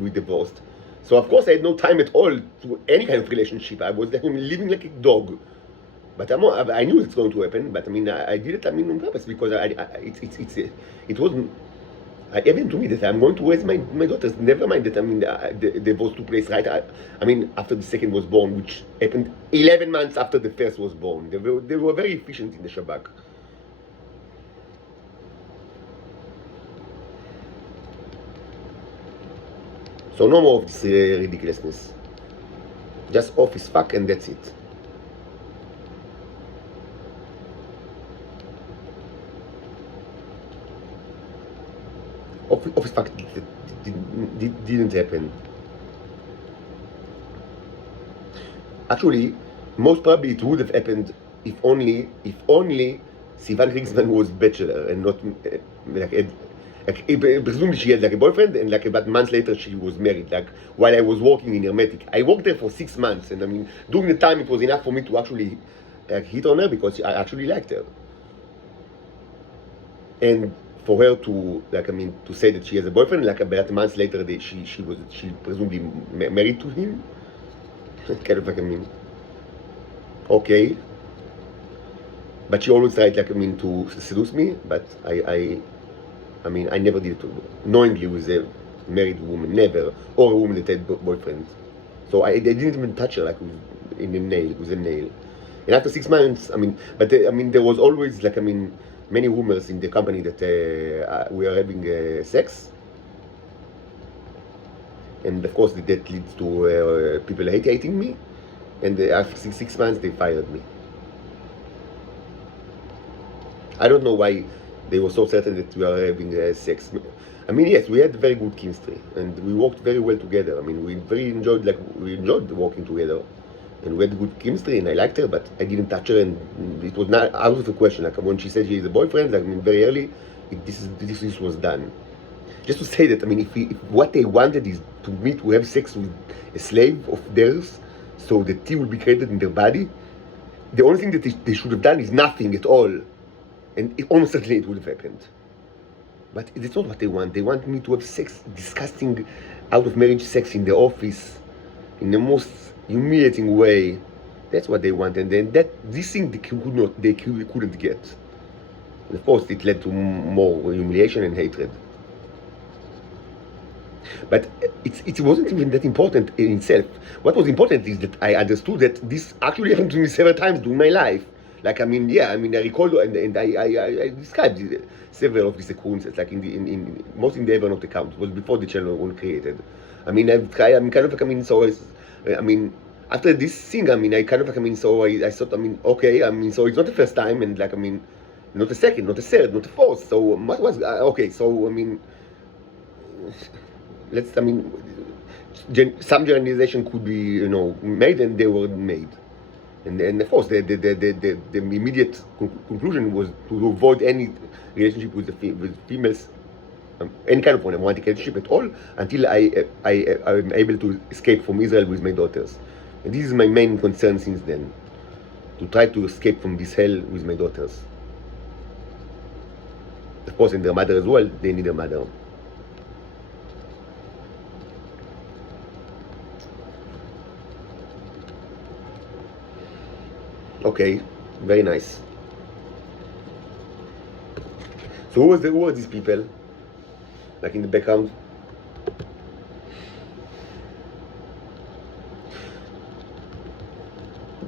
we divorced. So of course I had no time at all to any kind of relationship. I was like, living like a dog. But I knew it's going to happen. But I mean, I did it, I mean, on purpose, because it wasn't evident to me that I'm going to raise my daughters. Never mind that, I mean, the divorce took place right. I mean, after the second was born, which happened 11 months after the first was born. They were very efficient in the Shabak. So no more of this ridiculousness. Just office fuck, and that's it. Office fuck didn't happen. Actually, most probably it would have happened if only Sivan Kriegsman was bachelor and not presumably she had like a boyfriend, and like about months later she was married. Like while I was working in Hermetic, I worked there for 6 months, and I mean during the time it was enough for me to actually hit on her because I actually liked her. And for her to to say that she has a boyfriend, like about months later she presumably married to him. Kind of okay. But she always tried to seduce me, but I never did it knowingly with a married woman, never, or a woman that had boyfriends. So I didn't even touch her with a nail. And after 6 months, there was always many rumors in the company that we are having sex. And of course that leads to people hating me. And after 6 months they fired me. I don't know why they were so certain that we are having sex. Yes, we had very good chemistry, and we worked very well together. We enjoyed working together, and we had good chemistry, and I liked her, but I didn't touch her, and it was not out of the question. When she said she is a boyfriend, very early, this was done. Just to say that, if what they wanted is to have sex with a slave of theirs, so the tea will be created in their body, the only thing that they should have done is nothing at all. And almost certainly it would have happened. But it's not what they want. They want me to have sex, disgusting, out of marriage sex in the office, in the most humiliating way. That's what they want. And then this thing they couldn't get. And of course, it led to more humiliation and hatred. But it wasn't even that important in itself. What was important is that I understood that this actually happened to me several times during my life. I recall and I described several of these occurrences, most in the Evernote account. It was before the channel was created. After this thing, I thought, okay, so it's not the first time, and not the second, not the third, not the fourth. So what was okay? So some generalization could be made, and they were made. And of course, the immediate conclusion was to avoid any relationship with females, any kind of romantic relationship at all, until I am able to escape from Israel with my daughters. And this is my main concern since then, to try to escape from this hell with my daughters. Of course, and their mother as well, they need a mother. Okay, very nice. So who are these people? In the background?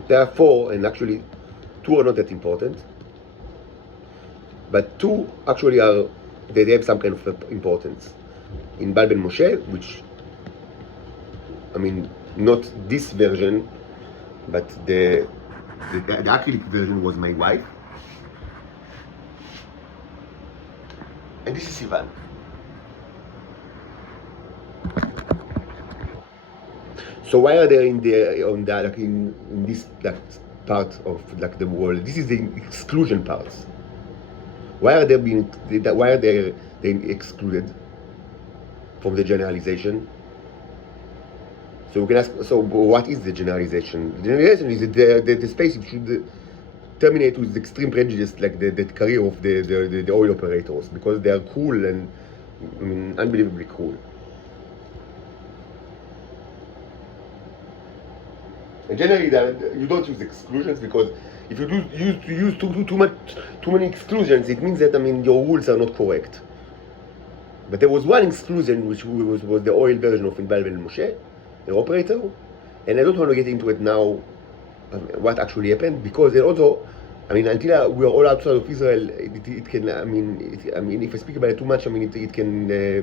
There are 4, and actually 2 are not that important. But 2 actually they have some kind of importance. Inbal Ben Moshe, which, not this version, but the acrylic version was my wife. And this is Sivan. So why are they in this part of the world? This is the exclusion parts. Why are they excluded from the generalization? So we can ask, so what is the generalization? The generalization is the space it should terminate with extreme prejudice, the career of the oil operators, because they are cruel and unbelievably cruel. And generally, you don't use exclusions, because if you use too many exclusions, it means that your rules are not correct. But there was one exclusion which was the oil version of Inbal Ben Moshe, the operator, and I don't want to get into it now, what actually happened, because also, until we are all outside of Israel, it can, if I speak about it too much, it can,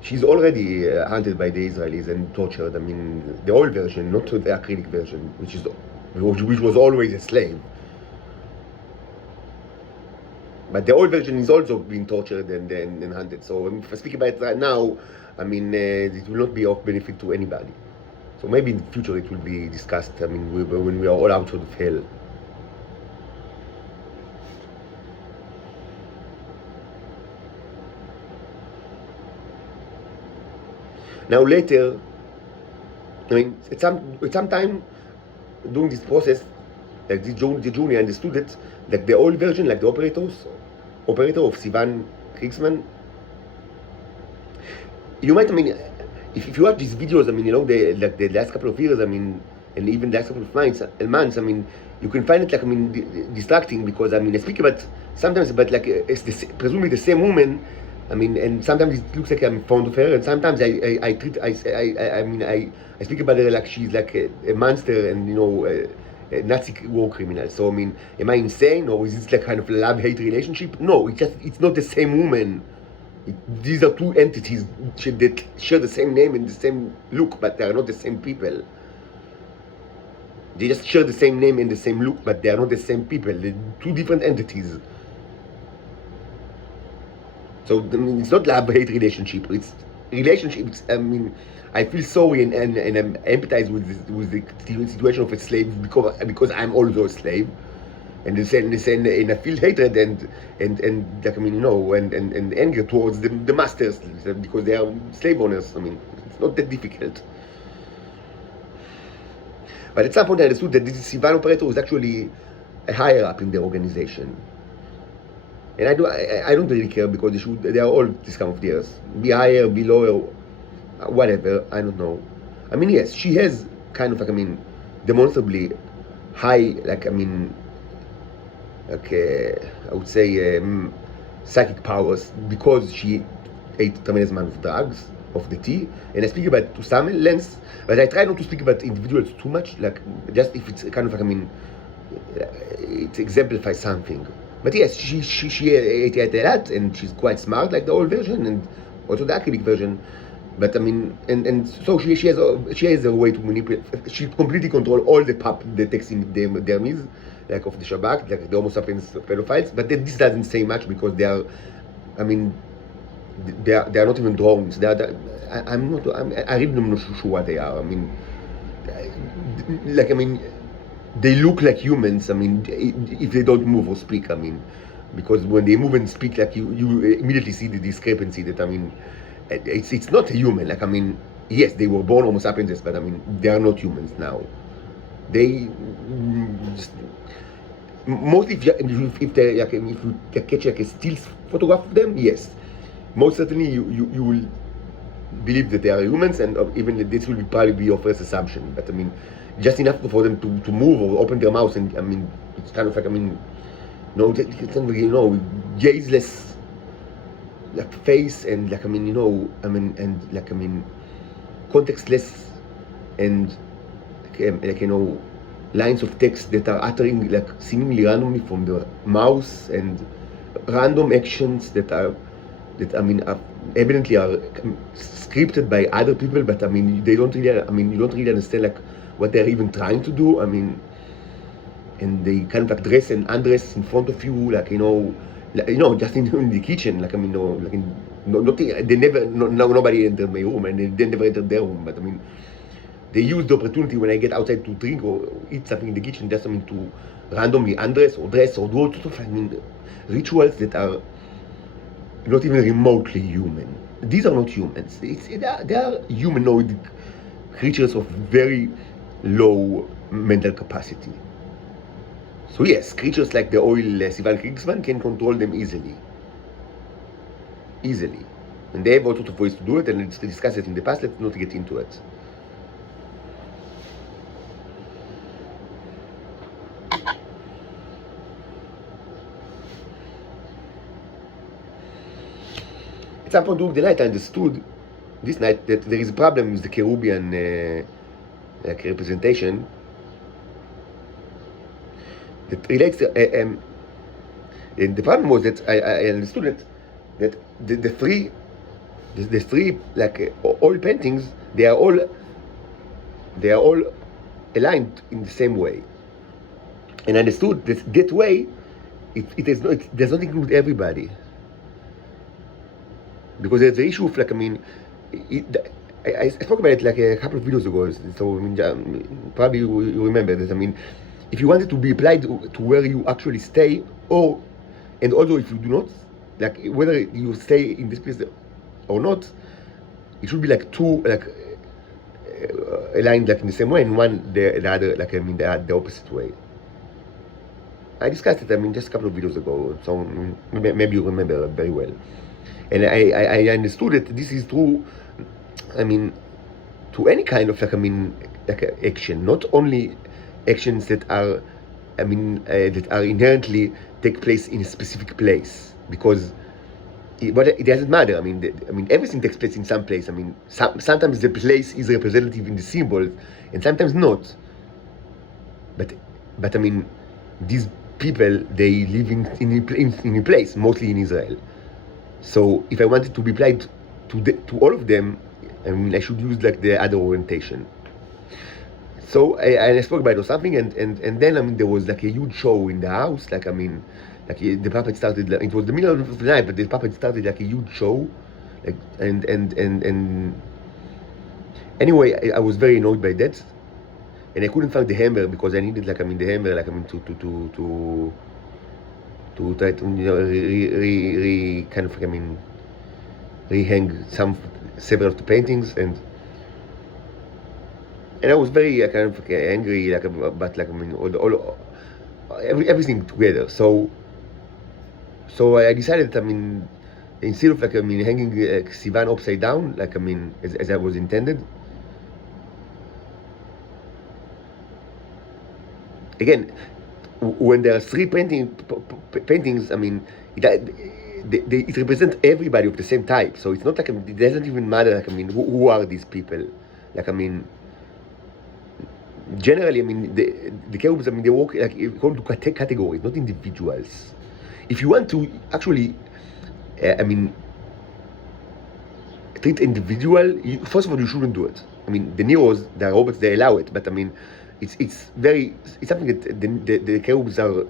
she's already hunted by the Israelis and tortured. The oil version, not the acrylic version, which was always a slave. But the oil version is also being tortured and hunted. So if I speak about it right now, it will not be of benefit to anybody. So maybe in the future it will be discussed, when we are all out of hell. Now later, I mean, at some time during this process, like the junior understood that like the old version, like the operator of Sivan Kriegsman, you might, I mean, if you watch these videos, I mean, you know, the last couple of years, I mean, and even the last couple of months, I mean, you can find it like, I mean, distracting, because I mean, I speak about sometimes about like it's presumably the same woman. I mean, and sometimes it looks like I'm fond of her, and sometimes I speak about her like she's like a monster, and you know, a Nazi war criminal. So I mean, am I insane, or is this like kind of a love-hate relationship? No, it's not the same woman. These are two entities that share the same name and the same look, but they are not the same people. They just share the same name and the same look, but they are not the same people. They're two different entities. So I mean, it's not love-hate relationship. It's relationships. I mean, I feel sorry and empathize with the situation of a slave because I'm also a slave, and I feel hatred and like, I mean, you know, and anger towards the masters because they are slave owners. I mean, it's not that difficult. But at some point I understood that this Sivan operator was actually a higher up in the organization. And I don't really care, because they are all this kind of theirs. Be higher, be lower, whatever, I don't know. I mean, yes, she has kind of like, I mean, demonstrably high, like, I mean, like, I would say psychic powers, because she ate a tremendous amount of drugs, of the tea, and I speak about to some lengths, but I try not to speak about individuals too much, like, just if it's kind of like, I mean, it exemplifies something. But yes, she ate a lot, and she's quite smart, like the old version, and also the acrylic version. But I mean, and so she has a way to manipulate. She completely controls all the texting dermis, like of the Shabak, like the Homo sapiens pedophiles. But this doesn't say much, because they are, I mean, they are not even drones. I really don't know sure what they are. I mean, like, I mean, they look like humans. I mean, if they don't move or speak, I mean, because when they move and speak, like you immediately see the discrepancy. That, I mean, it's not a human. Like, I mean, yes, they were born Homo sapiens, but I mean, they are not humans now. They just, mostly if they like, if you catch like a still photograph of them, yes, most certainly you will believe that they are humans, and even this will probably be your first assumption. But I mean, just enough for them to move or open their mouth, and I mean, it's kind of like, I mean, no, it's kind of, you know, gazeless, like face, and like, I mean, you know, I mean, and like, I mean, contextless, and like, you know, lines of text that are uttering like seemingly randomly from the mouth, and random actions that I mean, evidently are scripted by other people, but I mean, they don't really, I mean, you don't really understand like what they're even trying to do. I mean, and they kind of like dress and undress in front of you, like, you know, just in the kitchen, like, I mean, no, like, nobody entered my room, and they never entered their room. But I mean, they use the opportunity when I get outside to drink or eat something in the kitchen, just, I mean, to randomly undress or dress or do all sorts of, I mean, rituals that are not even remotely human. These are not humans. They are humanoid creatures of very low mental capacity. So yes, creatures like the oil Sivan Kriegsman can control them easily. And they have all sorts of ways to do it, and let's discuss it in the past. Let's not get into it. At some point during the night, I understood this night that there is a problem with the Kerubian like representation that relates to, and the problem was that I understood that the three like all paintings, they are all aligned in the same way, and I understood that way it does not include everybody. Because there's the issue of, like, I mean, I spoke about it like a couple of videos ago, so I mean, probably you remember that. I mean, if you want it to be applied to where you actually stay, and also if you do not, like, whether you stay in this place or not, it should be like two, like aligned like in the same way, and one the other, like I mean the opposite way. I discussed it, I mean, just a couple of videos ago, so maybe you remember very well. And I understood that this is true, I mean, to any kind of, like, I mean, like action, not only actions that are, I mean, that are inherently take place in a specific place, because but it doesn't matter. I mean, everything takes place in some place. I mean, sometimes the place is representative in the symbols, and sometimes not. But I mean, these people, they live in a place, mostly in Israel. So if I wanted to be applied to all of them, I mean, I should use like the other orientation. So I spoke about something, and then I mean, there was like a huge show in the house. Like, I mean, like the puppet started. It was the middle of the night, but the puppet started like a huge show, like and anyway, I was very annoyed by that, and I couldn't find the hammer because I needed, like, I mean, the hammer, like, I mean, to try to, you know, kind of, like, I mean, rehang several of the paintings, and I was very kind of angry, like, about, like, I mean, everything together. So I decided, I mean, instead of, like, I mean, hanging Sivan upside down, like, I mean, as I was intended. Again, when there are three paintings, I mean, it represents everybody of the same type. So it's not like, it doesn't even matter, like, I mean, who are these people? Like, I mean, generally, I mean, the cherubs, I mean, they work like according to categories, not individuals. If you want to actually, I mean, treat individual, first of all, you shouldn't do it. I mean, the Neros, the robots, they allow it, but I mean, it's something that the cherubs are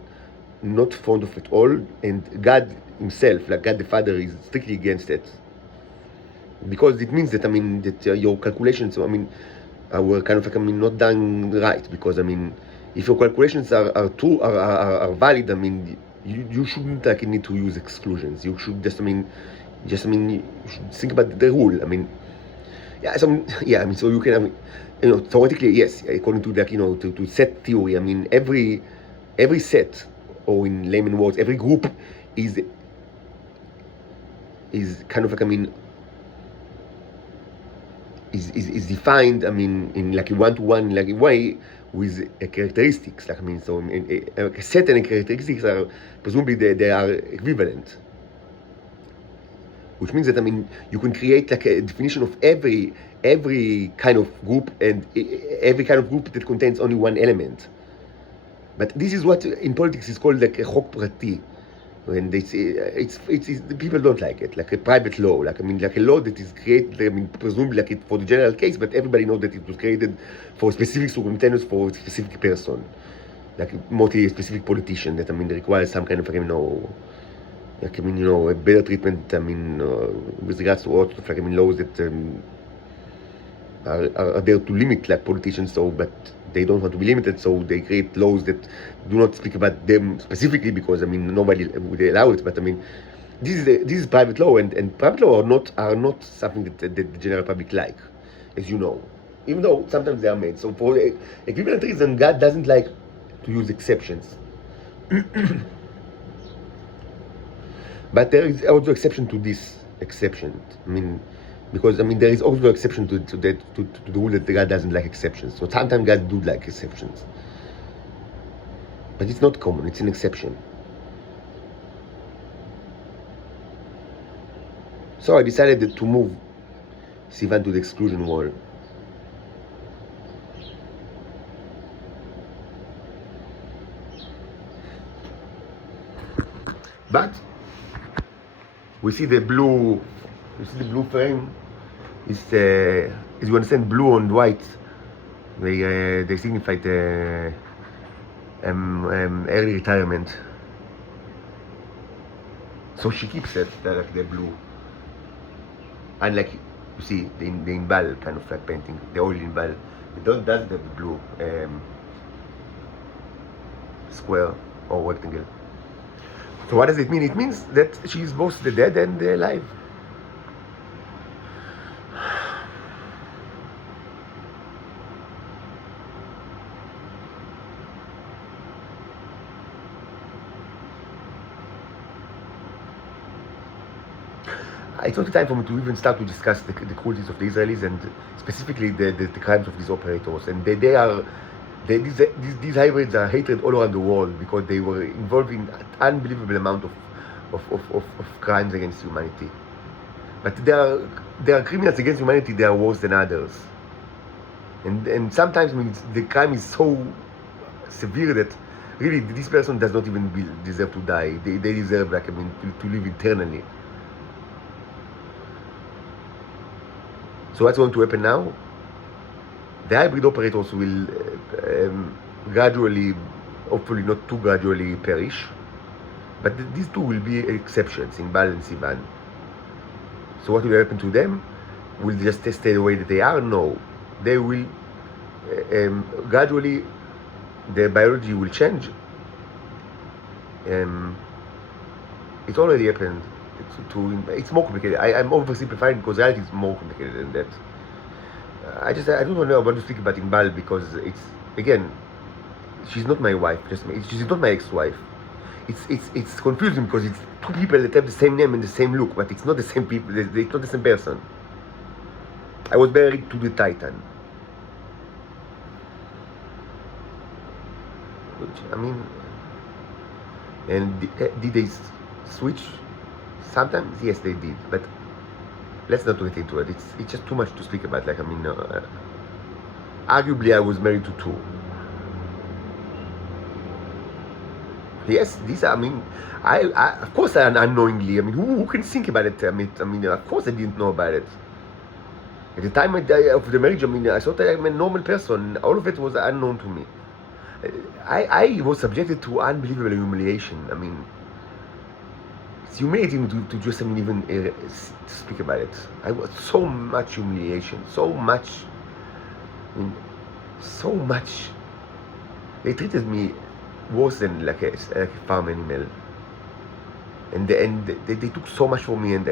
not fond of at all, and God himself, like God the Father, is strictly against it, because it means that, I mean, that your calculations, I mean, were kind of, like, I mean, not done right. Because, I mean, if your calculations are true, are valid, I mean, you shouldn't, like, need to use exclusions. You should just, I mean, you should think about the rule. I mean, so you can, I mean, you know, theoretically, yes, according to, like, you know, to set theory, I mean, every set, or in layman words, every group is kind of, like, I mean, is defined, I mean, in like a one-to-one, like, way with characteristics. Like, I mean, so a set and characteristics are presumably they are equivalent, which means that, I mean, you can create like a definition of every kind of group, and every kind of group that contains only one element. But this is what in politics is called like a chok prati. When they say it's people don't like it, like a private law, like, I mean, like a law that is created, I mean, presumably like it for the general case, but everybody knows that it was created for specific circumstances, for a specific person, like mostly a specific politician that, I mean, requires some kind of, like, you know, like, I mean, you know, a better treatment, I mean, with regards to all stuff, like, I mean, laws that are there to limit, like, politicians, so, but they don't want to be limited, so they create laws that do not speak about them specifically, because, I mean, nobody would allow it. But, I mean, this is private law, and private law are not something that the general public like, as you know, even though sometimes they are made. So for equivalent reason, God doesn't like to use exceptions. But there is also exception to this exception. I mean, because, I mean, there is also exception to the rule that God doesn't like exceptions. So sometimes God do like exceptions, but it's not common. It's an exception. So I decided to move Sivan to the exclusion wall. But we see the blue. You see the blue frame. It's as you understand, blue and white. They signify the early retirement. So she keeps it like the blue. Unlike, you see, the Inbal kind of like painting, the oil Inbal, it doesn't have the blue square or rectangle. So what does it mean? It means that she is both the dead and the alive. it's not the time for me to even start to discuss the cruelties of the Israelis and specifically the crimes of these operators. And these hybrids are hated all around the world because they were involved in an unbelievable amount of crimes against humanity. But there are criminals against humanity that are worse than others. And sometimes the crime is so severe that really this person does not even deserve to die. They deserve to live eternally. So what's going to happen now? The hybrid operators will gradually, hopefully not too gradually, perish. But these two will be exceptions, Inbal and Sivan. So what will happen to them? Will they just stay the way that they are? No. They will gradually, their biology will change. It already happened. It's more complicated. I'm oversimplifying because reality is more complicated than that. I don't know want to speak about Inbal because again, she's not my wife. She's not my ex-wife. It's confusing because it's two people that have the same name and the same look, but it's not the same people. It's not the same person. I was married to the Titan. And did they switch? Sometimes, yes, they did, but let's not get into it. It's just too much to speak about. Arguably, I was married to two. Yes, these are. I of course, unknowingly. Who can think about it? Of course, I didn't know about it. At the time of the marriage, I thought I'm a normal person. All of it was unknown to me. I was subjected to unbelievable humiliation. It's humiliating to just even speak about it. I was so much humiliation, so much. So much. They treated me worse than like a farm animal. And they took so much from me, and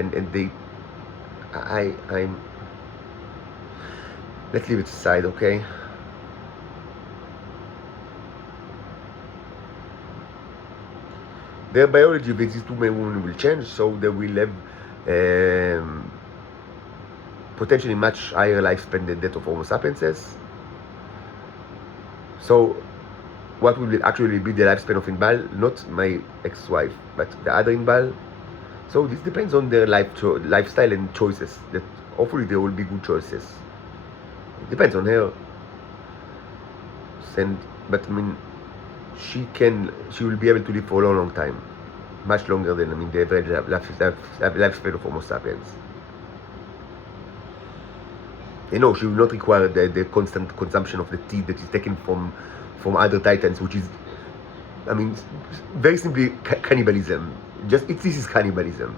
I'm. Let's leave it aside, okay? Their biology of these two women will change, so they will have potentially much higher lifespan than that of Homo sapienses. So, what will actually be the lifespan of Inbal? Not my ex-wife, but the other Inbal. So this depends on their lifestyle and choices. That hopefully there will be good choices. It depends on her. But she will be able to live for a long, long time, much longer than the average lifespan of Homo sapiens. She will not require the constant consumption of the teeth that is taken from other titans, which is, very simply cannibalism. This is cannibalism.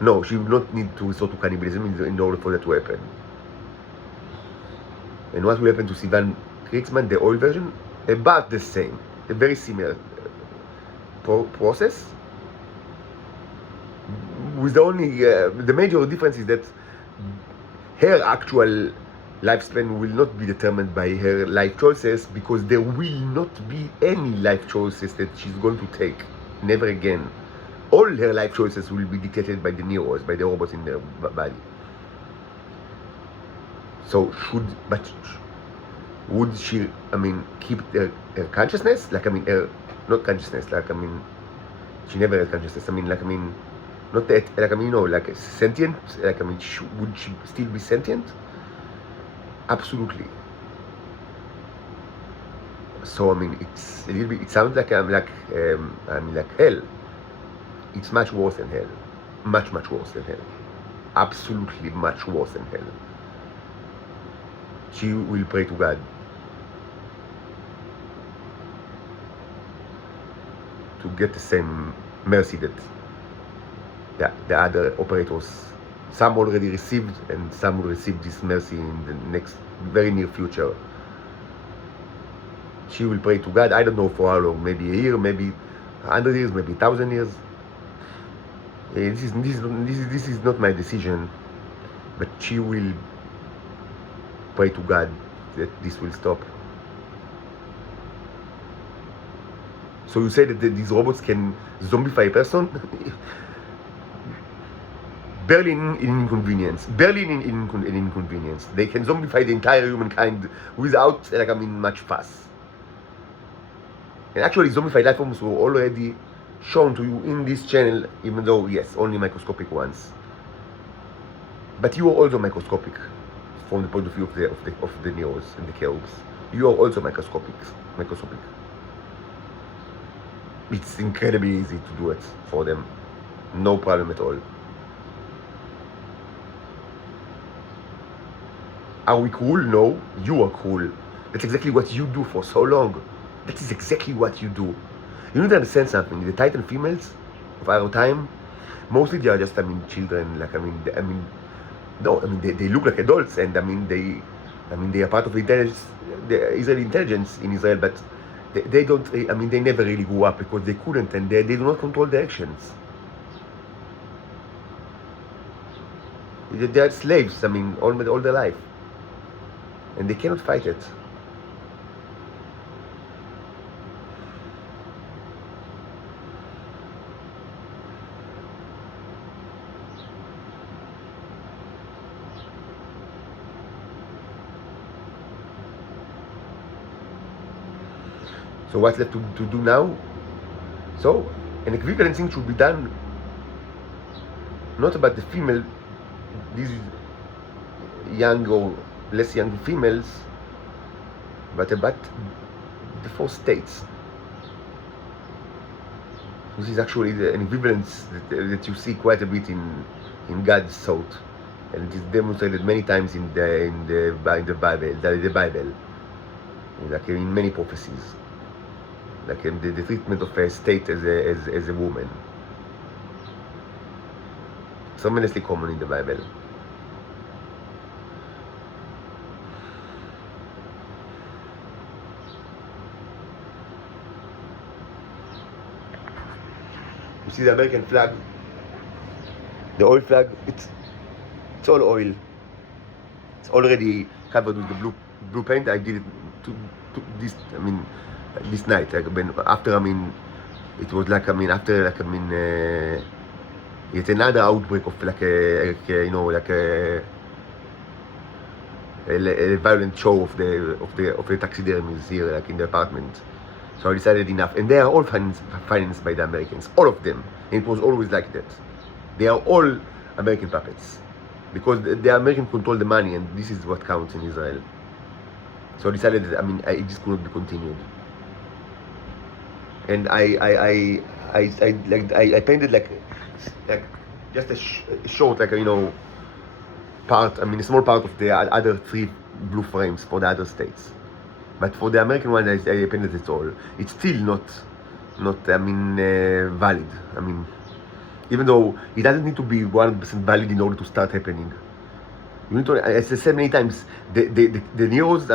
No, she will not need to resort to cannibalism in order for that to happen. And what will happen to Sivan Kriegsman, the old version? About the same, a very similar process. With the major difference is that her actual lifespan will not be determined by her life choices, because there will not be any life choices that she's going to take. Never again. All her life choices will be dictated by the Neros, by the robots in their body. So would she, keep her consciousness? Not consciousness, she never had consciousness. Not that, sentient, would she still be sentient? Absolutely. So, it's a little bit, it sounds like hell. It's much worse than hell. Much, much worse than hell. Absolutely much worse than hell. She will pray to God to get the same mercy that the other operators, some already received, and some will receive this mercy in the next very near future. She will pray to God. I don't know for how long, maybe a year, maybe 100 years, maybe 1,000 years. This is not my decision, but she will pray to God that this will stop. So you say that these robots can zombify a person? barely an inconvenience. Barely an inconvenience. They can zombify the entire humankind without, like, I mean, much fuss. And actually, zombified life forms were already shown to you in this channel, even though, yes, only microscopic ones. But you are also microscopic from the point of view of the Neos and the Cherubs. You are also microscopic. It's incredibly easy to do it for them. No problem at all. Are we cool? No, you are cool. That's exactly what you do for so long. That is exactly what you do. You need to understand something. The Titan females of our time, mostly they are just, I mean, children. Like, they look like adults, and they are part of the Israeli intelligence in Israel, but they don't. They never really grew up because they couldn't, and they do not control their actions. They are slaves. All their life, and they cannot fight it. So what's left to do now? So an equivalencing should be done not about the female, these young or less young females, but about the 4 states. This is actually an equivalence that you see quite a bit in God's thought, and it is demonstrated many times in the Bible, like in many prophecies. Like the treatment of a state as a woman. Tremendously common in the Bible. You see the American flag, the oil flag, it's all oil. It's already covered with the blue paint. I did it to this, this night, it was yet another outbreak of a violent show of the taxidermies here, like in the apartment. So I decided enough, and they are all financed by the Americans, all of them. And it was always like that. They are all American puppets because the Americans control the money, and this is what counts in Israel. So I decided that it just could not be continued. And I painted like just a short, part, a small part of the other 3 blue frames for the other states. But for the American one, I painted it all. It's still not valid. Even though it doesn't need to be 100% valid in order to start happening. You need to, as I said many times, the Neos,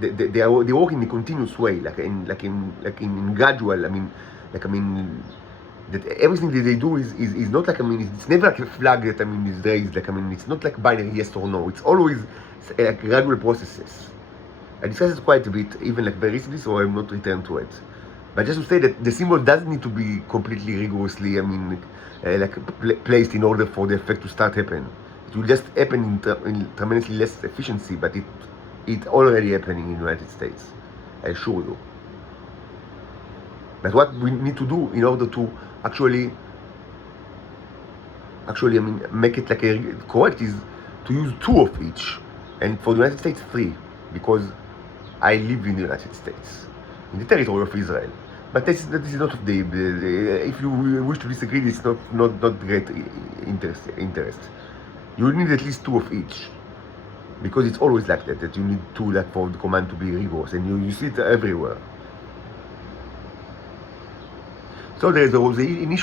they work in a continuous way, like in gradual. That everything that they do is not like, it's never like a flag that is raised. It's not like binary yes or no. It's always like gradual processes. I discussed it quite a bit, even like very recently, so I will not return to it. But just to say that the symbol doesn't need to be completely rigorously, placed in order for the effect to start happening. It will just happen in tremendously less efficiency, but it already happening in the United States. I assure you. But what we need to do in order to actually make it like correct is to use 2 of each, and for the United States 3, because I live in the United States, in the territory of Israel. But that is not of the if you wish to disagree, it's not great interest. You need at least 2 of each, because it's always like that you need 2 like for the command to be rigorous, and you see it everywhere. So there was an initial